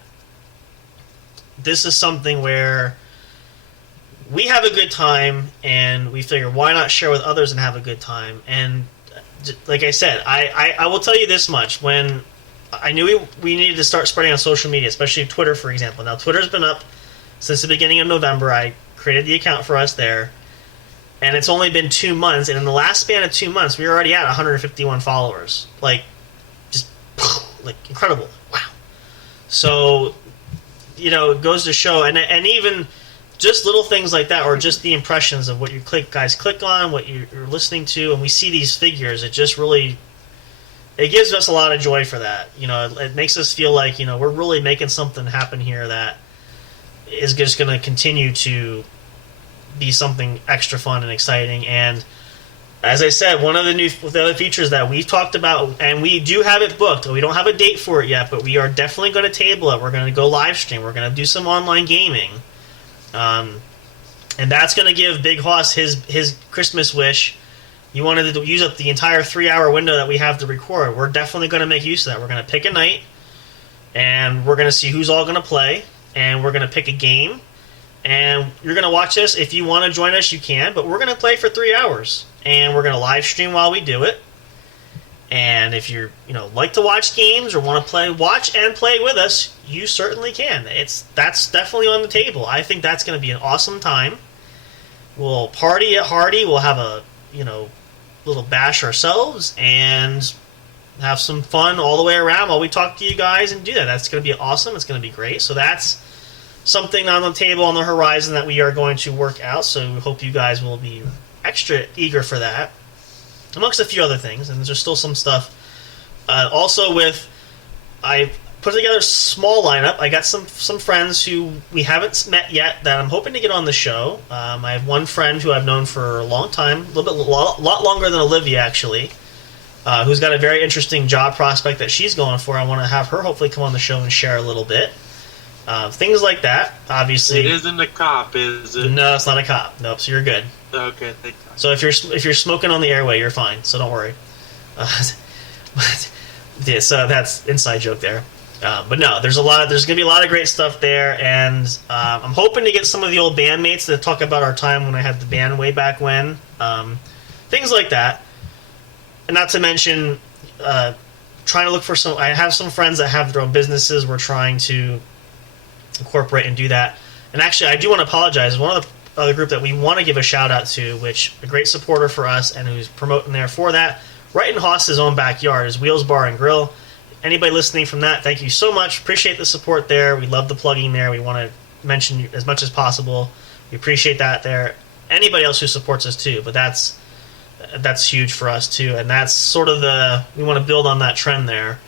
this is something where we have a good time, and we figure why not share with others and have a good time. And like I said, I will tell you this much: when I knew we needed to start spreading on social media, especially Twitter, for example. Now, Twitter's been up since the beginning of November. I created the account for us there, and it's only been 2 months. And in the last span of 2 months, we were already at 151 followers. Just incredible! Wow. So, it goes to show, and even just little things like that, or just the impressions of what you guys click on, what you're listening to, and we see these figures. It just really, it gives us a lot of joy for that. It makes us feel like, we're really making something happen here that is just going to continue to be something extra fun and exciting. And as I said, one of the other features that we've talked about, and we do have it booked. We don't have a date for it yet, but we are definitely going to table it. We're going to go live stream. We're going to do some online gaming. And that's going to give Big Hoss his Christmas wish. You wanted to use up the entire 3-hour window that we have to record. We're definitely going to make use of that. We're going to pick a night, and we're going to see who's all going to play, and we're going to pick a game, and you're going to watch this. If you want to join us, you can, but we're going to play for 3 hours, and we're going to live stream while we do it. And if you're, like to watch games or want to watch and play with us, you certainly can. That's definitely on the table. I think that's going to be an awesome time. We'll party at Hardy. We'll have a, little bash ourselves and have some fun all the way around while we talk to you guys and do that. That's going to be awesome. It's going to be great. So that's something on the table, on the horizon, that we are going to work out. So we hope you guys will be extra eager for that, amongst a few other things. And there's still some stuff. Also I put together a small lineup. I got some friends who we haven't met yet that I'm hoping to get on the show. I have one friend who I've known for a long time, a lot longer than Olivia, actually, who's got a very interesting job prospect that she's going for. I want to have her hopefully come on the show and share a little bit. Things like that, obviously. It isn't a cop, is it? No, it's not a cop. Nope, so you're good. Okay, thank you. So if you're smoking on the airway, you're fine. So don't worry. Yeah, so that's inside joke there. But no, there's going to be a lot of great stuff there, and I'm hoping to get some of the old bandmates to talk about our time when I had the band way back when. Things like that. And not to mention, trying to look for some... I have some friends that have their own businesses. We're trying to incorporate and do that. And actually, I do want to apologize. One of the other group that we want to give a shout-out to, which a great supporter for us and who's promoting there for that, right in Hoss's own backyard, is Wheels Bar and Grill. Anybody listening from that, thank you so much. Appreciate the support there. We love the plugging there. We want to mention you as much as possible. We appreciate that there. Anybody else who supports us too, but that's huge for us too. And that's sort of we want to build on that trend there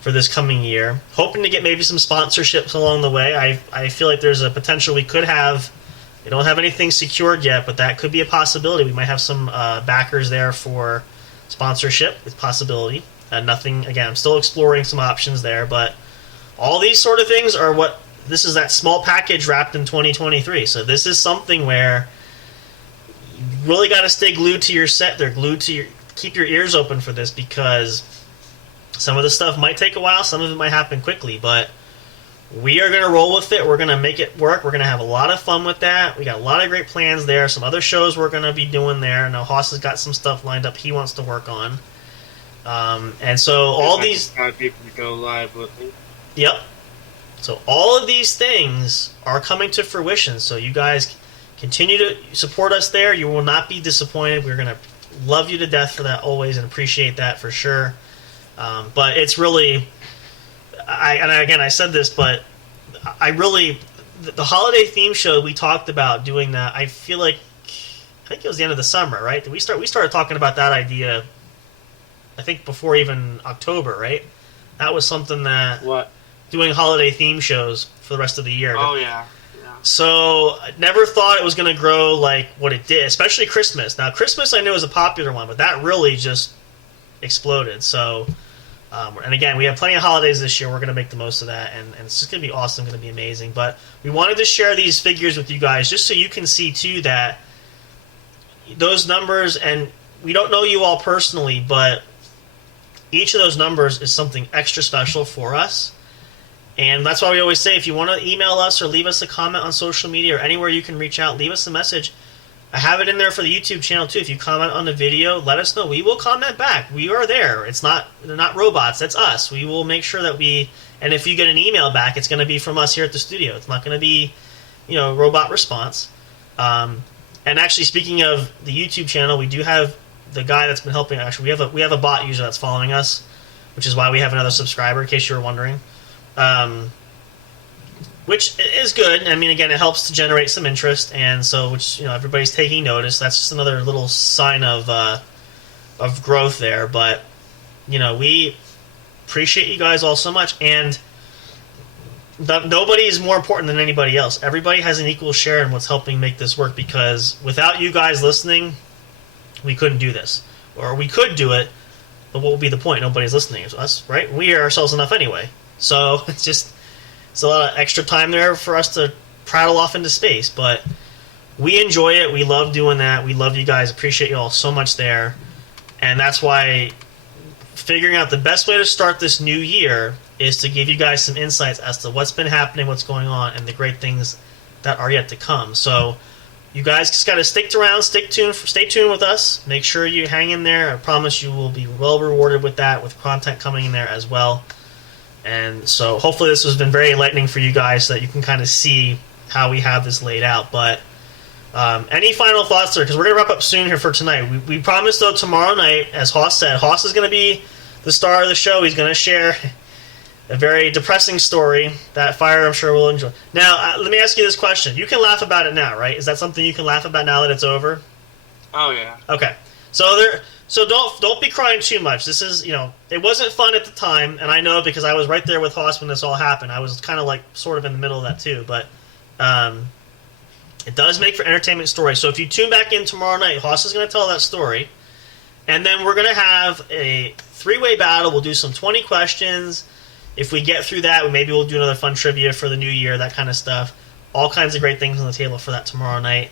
for this coming year. Hoping to get maybe some sponsorships along the way. I feel like there's a potential we could have. We don't have anything secured yet, but that could be a possibility. We might have some backers there for sponsorship. It's a possibility. Nothing, again, I'm still exploring some options there, but all these sort of things are this is that small package wrapped in 2023. So this is something where you really got to stay glued to your set. They're glued to keep your ears open for this, because some of the stuff might take a while, some of it might happen quickly, but we are going to roll with it. We're going to make it work. We're going to have a lot of fun with that. We got a lot of great plans there. Some other shows we're going to be doing there. Now, Hoss has got some stuff lined up he wants to work on. And so all these... people to go live with me. Yep. So all of these things are coming to fruition. So you guys continue to support us there. You will not be disappointed. We're going to love you to death for that always and appreciate that for sure. But it's really... I said this, but I really... The holiday theme show, we talked about doing that. I think it was the end of the summer, right? We started talking about that idea... I think before even October, right? That was something that... What? Doing holiday theme shows for the rest of the year. Oh, yeah. So, I never thought it was going to grow like what it did, especially Christmas. Now, Christmas I know is a popular one, but that really just exploded. So, and again, we have plenty of holidays this year. We're going to make the most of that, and it's just going to be awesome, going to be amazing. But we wanted to share these figures with you guys just so you can see, too, that... those numbers, and we don't know you all personally, but each of those numbers is something extra special for us. And that's why we always say, if you want to email us or leave us a comment on social media or anywhere you can reach out, leave us a message. I have it in there for the YouTube channel too. If you comment on the video, let us know. We will comment back. We are there. They're not robots. That's us. We will make sure that and if you get an email back, it's going to be from us here at the studio. It's not going to be, robot response. And actually, speaking of the YouTube channel, we do have the guy that's been helping. Actually, we have a bot user that's following us, which is why we have another subscriber, in case you were wondering. Which is good. I mean, again, it helps to generate some interest, and so everybody's taking notice. That's just another little sign of growth there. But we appreciate you guys all so much, and nobody is more important than anybody else. Everybody has an equal share in what's helping make this work, because without you guys listening, we couldn't do this. Or we could do it, but what would be the point? Nobody's listening to us, right? We hear ourselves enough anyway. So it's a lot of extra time there for us to prattle off into space. But we enjoy it. We love doing that. We love you guys. Appreciate you all so much there. And that's why figuring out the best way to start this new year is to give you guys some insights as to what's been happening, what's going on, and the great things that are yet to come. So you guys just got to stick around, stay tuned with us. Make sure you hang in there. I promise you will be well rewarded with that, with content coming in there as well. And so hopefully this has been very enlightening for you guys, so that you can kind of see how we have this laid out. But any final thoughts there? Because we're going to wrap up soon here for tonight. We promised, though, tomorrow night, as Hoss said, Hoss is going to be the star of the show. He's going to share a very depressing story that Fire, I'm sure, will enjoy. Now, let me ask you this question. You can laugh about it now, right? Is that something you can laugh about now that it's over? Oh, yeah. Okay. So don't be crying too much. This is, it wasn't fun at the time, and I know because I was right there with Hoss when this all happened. I was kind of sort of in the middle of that too, but it does make for entertainment story. So if you tune back in tomorrow night, Hoss is going to tell that story, and then we're going to have a 3-way battle. We'll do some 20 questions. If we get through that, maybe we'll do another fun trivia for the new year, that kind of stuff. All kinds of great things on the table for that tomorrow night.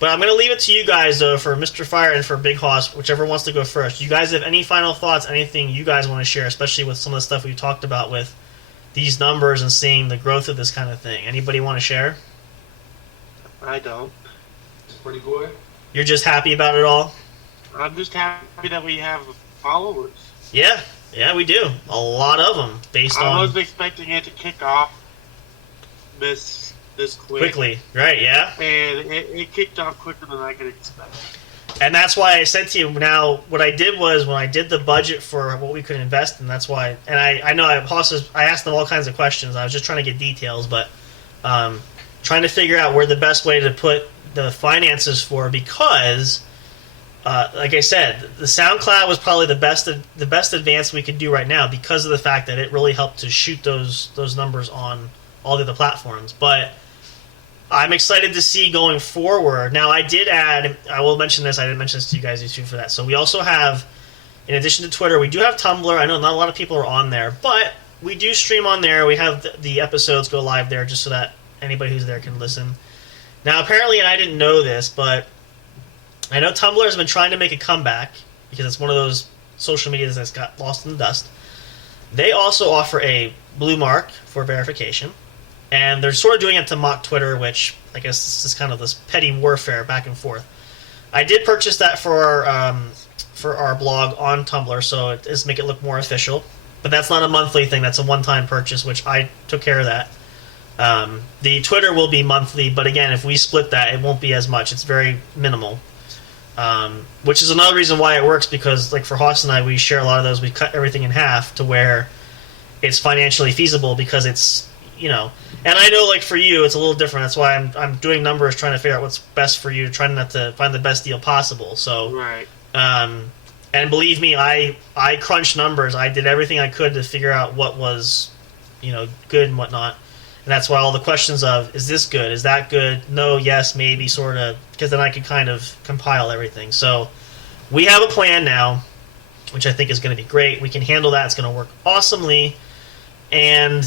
But I'm going to leave it to you guys, though, for Mr. Fire and for Big Hoss, whichever wants to go first. You guys have any final thoughts, anything you guys want to share, especially with some of the stuff we've talked about with these numbers and seeing the growth of this kind of thing? Anybody want to share? I don't. Pretty boy. You're just happy about it all? I'm just happy that we have followers. Yeah, we do. A lot of them, based on... I wasn't expecting it to kick off this quickly, right? Yeah, and it kicked off quicker than I could expect. And that's why I said to you, now what I did was when I did the budget for what we could invest in, that's why. And I know I asked them all kinds of questions. I was just trying to get details, but trying to figure out where the best way to put the finances for, because like I said, the SoundCloud was probably the best advance we could do right now, because of the fact that it really helped to shoot those numbers on all the other platforms. But I'm excited to see going forward. Now, I will mention this, I didn't mention this to you guys too for that. So we also have, in addition to Twitter, we do have Tumblr. I know not a lot of people are on there, but we do stream on there. We have the episodes go live there just so that anybody who's there can listen. Now, apparently, and I didn't know this, but I know Tumblr has been trying to make a comeback, because it's one of those social medias that's got lost in the dust. They also offer a blue mark for verification. And they're sort of doing it to mock Twitter, which I guess this is kind of this petty warfare back and forth. I did purchase that for our blog on Tumblr, so it does make it look more official. But that's not a monthly thing. That's a one-time purchase, which I took care of that. The Twitter will be monthly, but again, if we split that, it won't be as much. It's very minimal. Which is another reason why it works, because like for Hoss and I, we share a lot of those. We cut everything in half to where it's financially feasible, because it's, and I know, like, for you, it's a little different. That's why I'm doing numbers, trying to figure out what's best for you, trying not to find the best deal possible. So, right. And believe me, I crunched numbers. I did everything I could to figure out what was, good and whatnot. And that's why all the questions of, is this good? Is that good? No, yes, maybe, sort of. Because then I could kind of compile everything. So we have a plan now, which I think is going to be great. We can handle that. It's going to work awesomely. And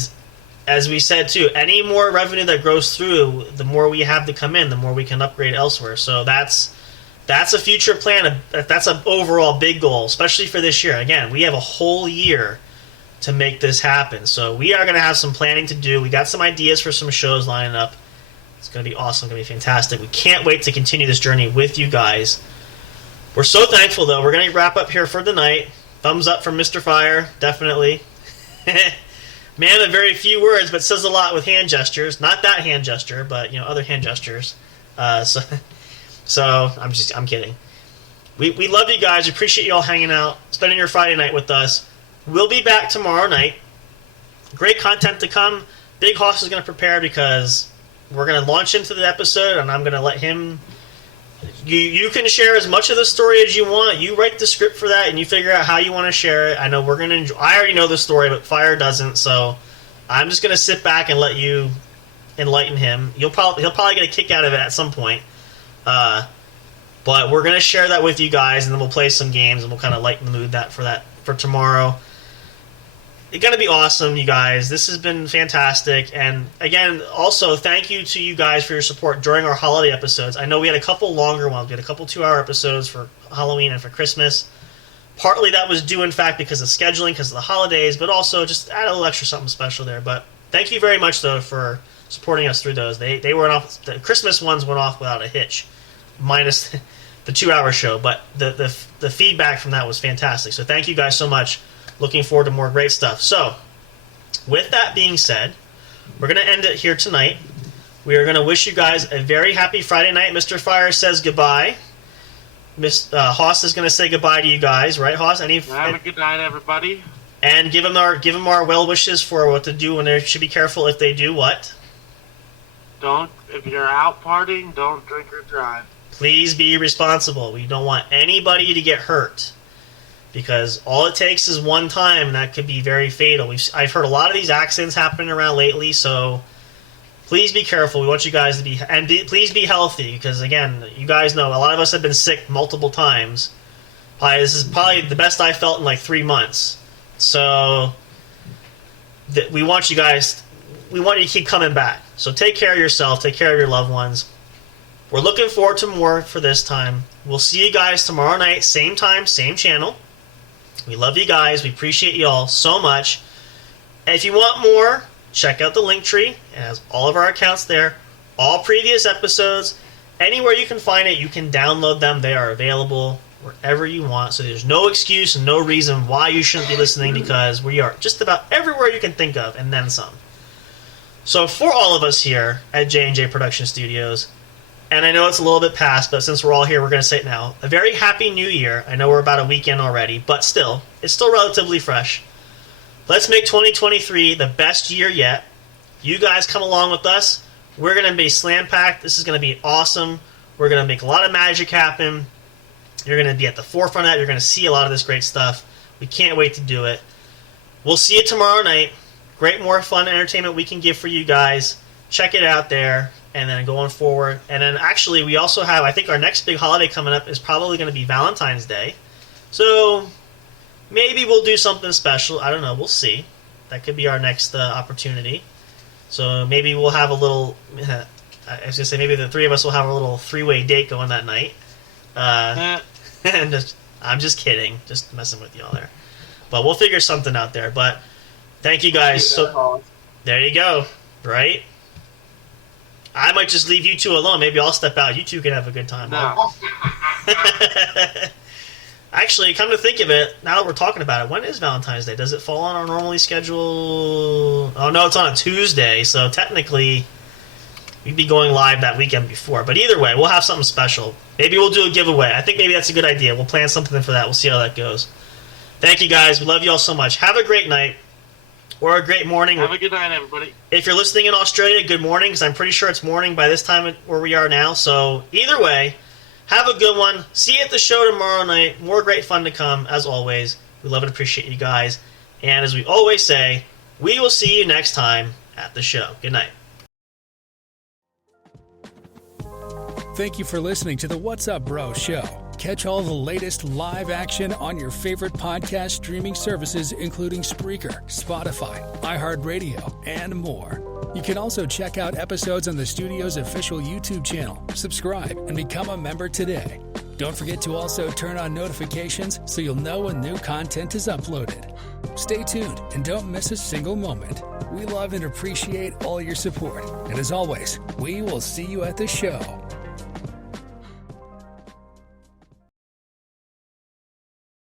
as we said, too, any more revenue that grows through, the more we have to come in, the more we can upgrade elsewhere. So that's that's a future plan. That's an overall big goal, especially for this year. Again, we have a whole year to make this happen. So we are going to have some planning to do. We got some ideas for some shows lining up. It's going to be awesome. Going to be fantastic. We can't wait to continue this journey with you guys. We're so thankful, though. We're going to wrap up here for the night. Thumbs up from Mr. Fire, definitely. Man of very few words, but says a lot with hand gestures. Not that hand gesture, but other hand gestures. So I'm kidding. We love you guys. We appreciate you all hanging out, spending your Friday night with us. We'll be back tomorrow night. Great content to come. Big Hoss is going to prepare because we're going to launch into the episode, and I'm going to let him. You can share as much of the story as you want. You write the script for that, and you figure out how you want to share it. I know we're going to enjoy. I already know the story, but Fire doesn't, so I'm just going to sit back and let you enlighten him. He'll probably get a kick out of it at some point. But we're going to share that with you guys, and then we'll play some games, and we'll kind of lighten the mood for tomorrow. It's going to be awesome, you guys. This has been fantastic. And, again, also, thank you to you guys for your support during our holiday episodes. I know we had a couple longer ones. We had a couple 2-hour episodes for Halloween and for Christmas. Partly that was due, in fact, because of scheduling, because of the holidays, but also just add a little extra something special there. But thank you very much, though, for supporting us through those. They went off. The Christmas ones went off without a hitch, minus the 2-hour show. But the feedback from that was fantastic. So thank you guys so much. Looking forward to more great stuff. So, with that being said, we're going to end it here tonight. We are going to wish you guys a very happy Friday night. Mr. Fire says goodbye. Hoss is going to say goodbye to you guys, right, Hoss? Have a good night, everybody. And give them our well wishes for what to do when they should be careful if they do what? If you're out partying, don't drink or drive. Please be responsible. We don't want anybody to get hurt. Because all it takes is one time, and that could be very fatal. I've heard a lot of these accidents happening around lately, so please be careful. We want you guys to please be healthy, because again, you guys know a lot of us have been sick multiple times. This is probably the best I felt in like 3 months. So we want you to keep coming back. So take care of yourself, take care of your loved ones. We're looking forward to more for this time. We'll see you guys tomorrow night, same time, same channel. We love you guys. We appreciate you all so much. And if you want more, check out the link tree. It has all of our accounts there. All previous episodes. Anywhere you can find it, you can download them. They are available wherever you want. So there's no excuse and no reason why you shouldn't be listening, because we are just about everywhere you can think of and then some. So for all of us here at J&J Production Studios, and I know it's a little bit past, but since we're all here, we're going to say it now. A very happy new year. I know we're about a week in already, but still, it's still relatively fresh. Let's make 2023 the best year yet. You guys come along with us. We're going to be slam-packed. This is going to be awesome. We're going to make a lot of magic happen. You're going to be at the forefront of that. You're going to see a lot of this great stuff. We can't wait to do it. We'll see you tomorrow night. Great more fun entertainment we can give for you guys. Check it out there. And then going forward. And then actually we also have, I think our next big holiday coming up is probably going to be Valentine's Day. So maybe we'll do something special. I don't know. We'll see. That could be our next opportunity. So maybe we'll have a little, I was going to say maybe the three of us will have a little 3-way date going that night. And I'm just kidding. Just messing with y'all there. But we'll figure something out there. But thank you guys. So there you go. Right? I might just leave you two alone. Maybe I'll step out. You two can have a good time. No. Actually, come to think of it, now that we're talking about it, when is Valentine's Day? Does it fall on our normally scheduled... Oh, no, it's on a Tuesday, so technically we'd be going live that weekend before. But either way, we'll have something special. Maybe we'll do a giveaway. I think maybe that's a good idea. We'll plan something for that. We'll see how that goes. Thank you, guys. We love you all so much. Have a great night. Or a great morning. Have a good night, everybody. If you're listening in Australia, good morning, because I'm pretty sure it's morning by this time where we are now. So either way, have a good one. See you at the show tomorrow night. More great fun to come, as always. We love and appreciate you guys. And as we always say, we will see you next time at the show. Good night. Thank you for listening to the What's Up Bro show. Catch all the latest live action on your favorite podcast streaming services, including Spreaker, Spotify, iHeartRadio, and more. You can also check out episodes on the studio's official YouTube channel. Subscribe and become a member today. Don't forget to also turn on notifications so you'll know when new content is uploaded. Stay tuned and don't miss a single moment. We love and appreciate all your support. And as always, we will see you at the show.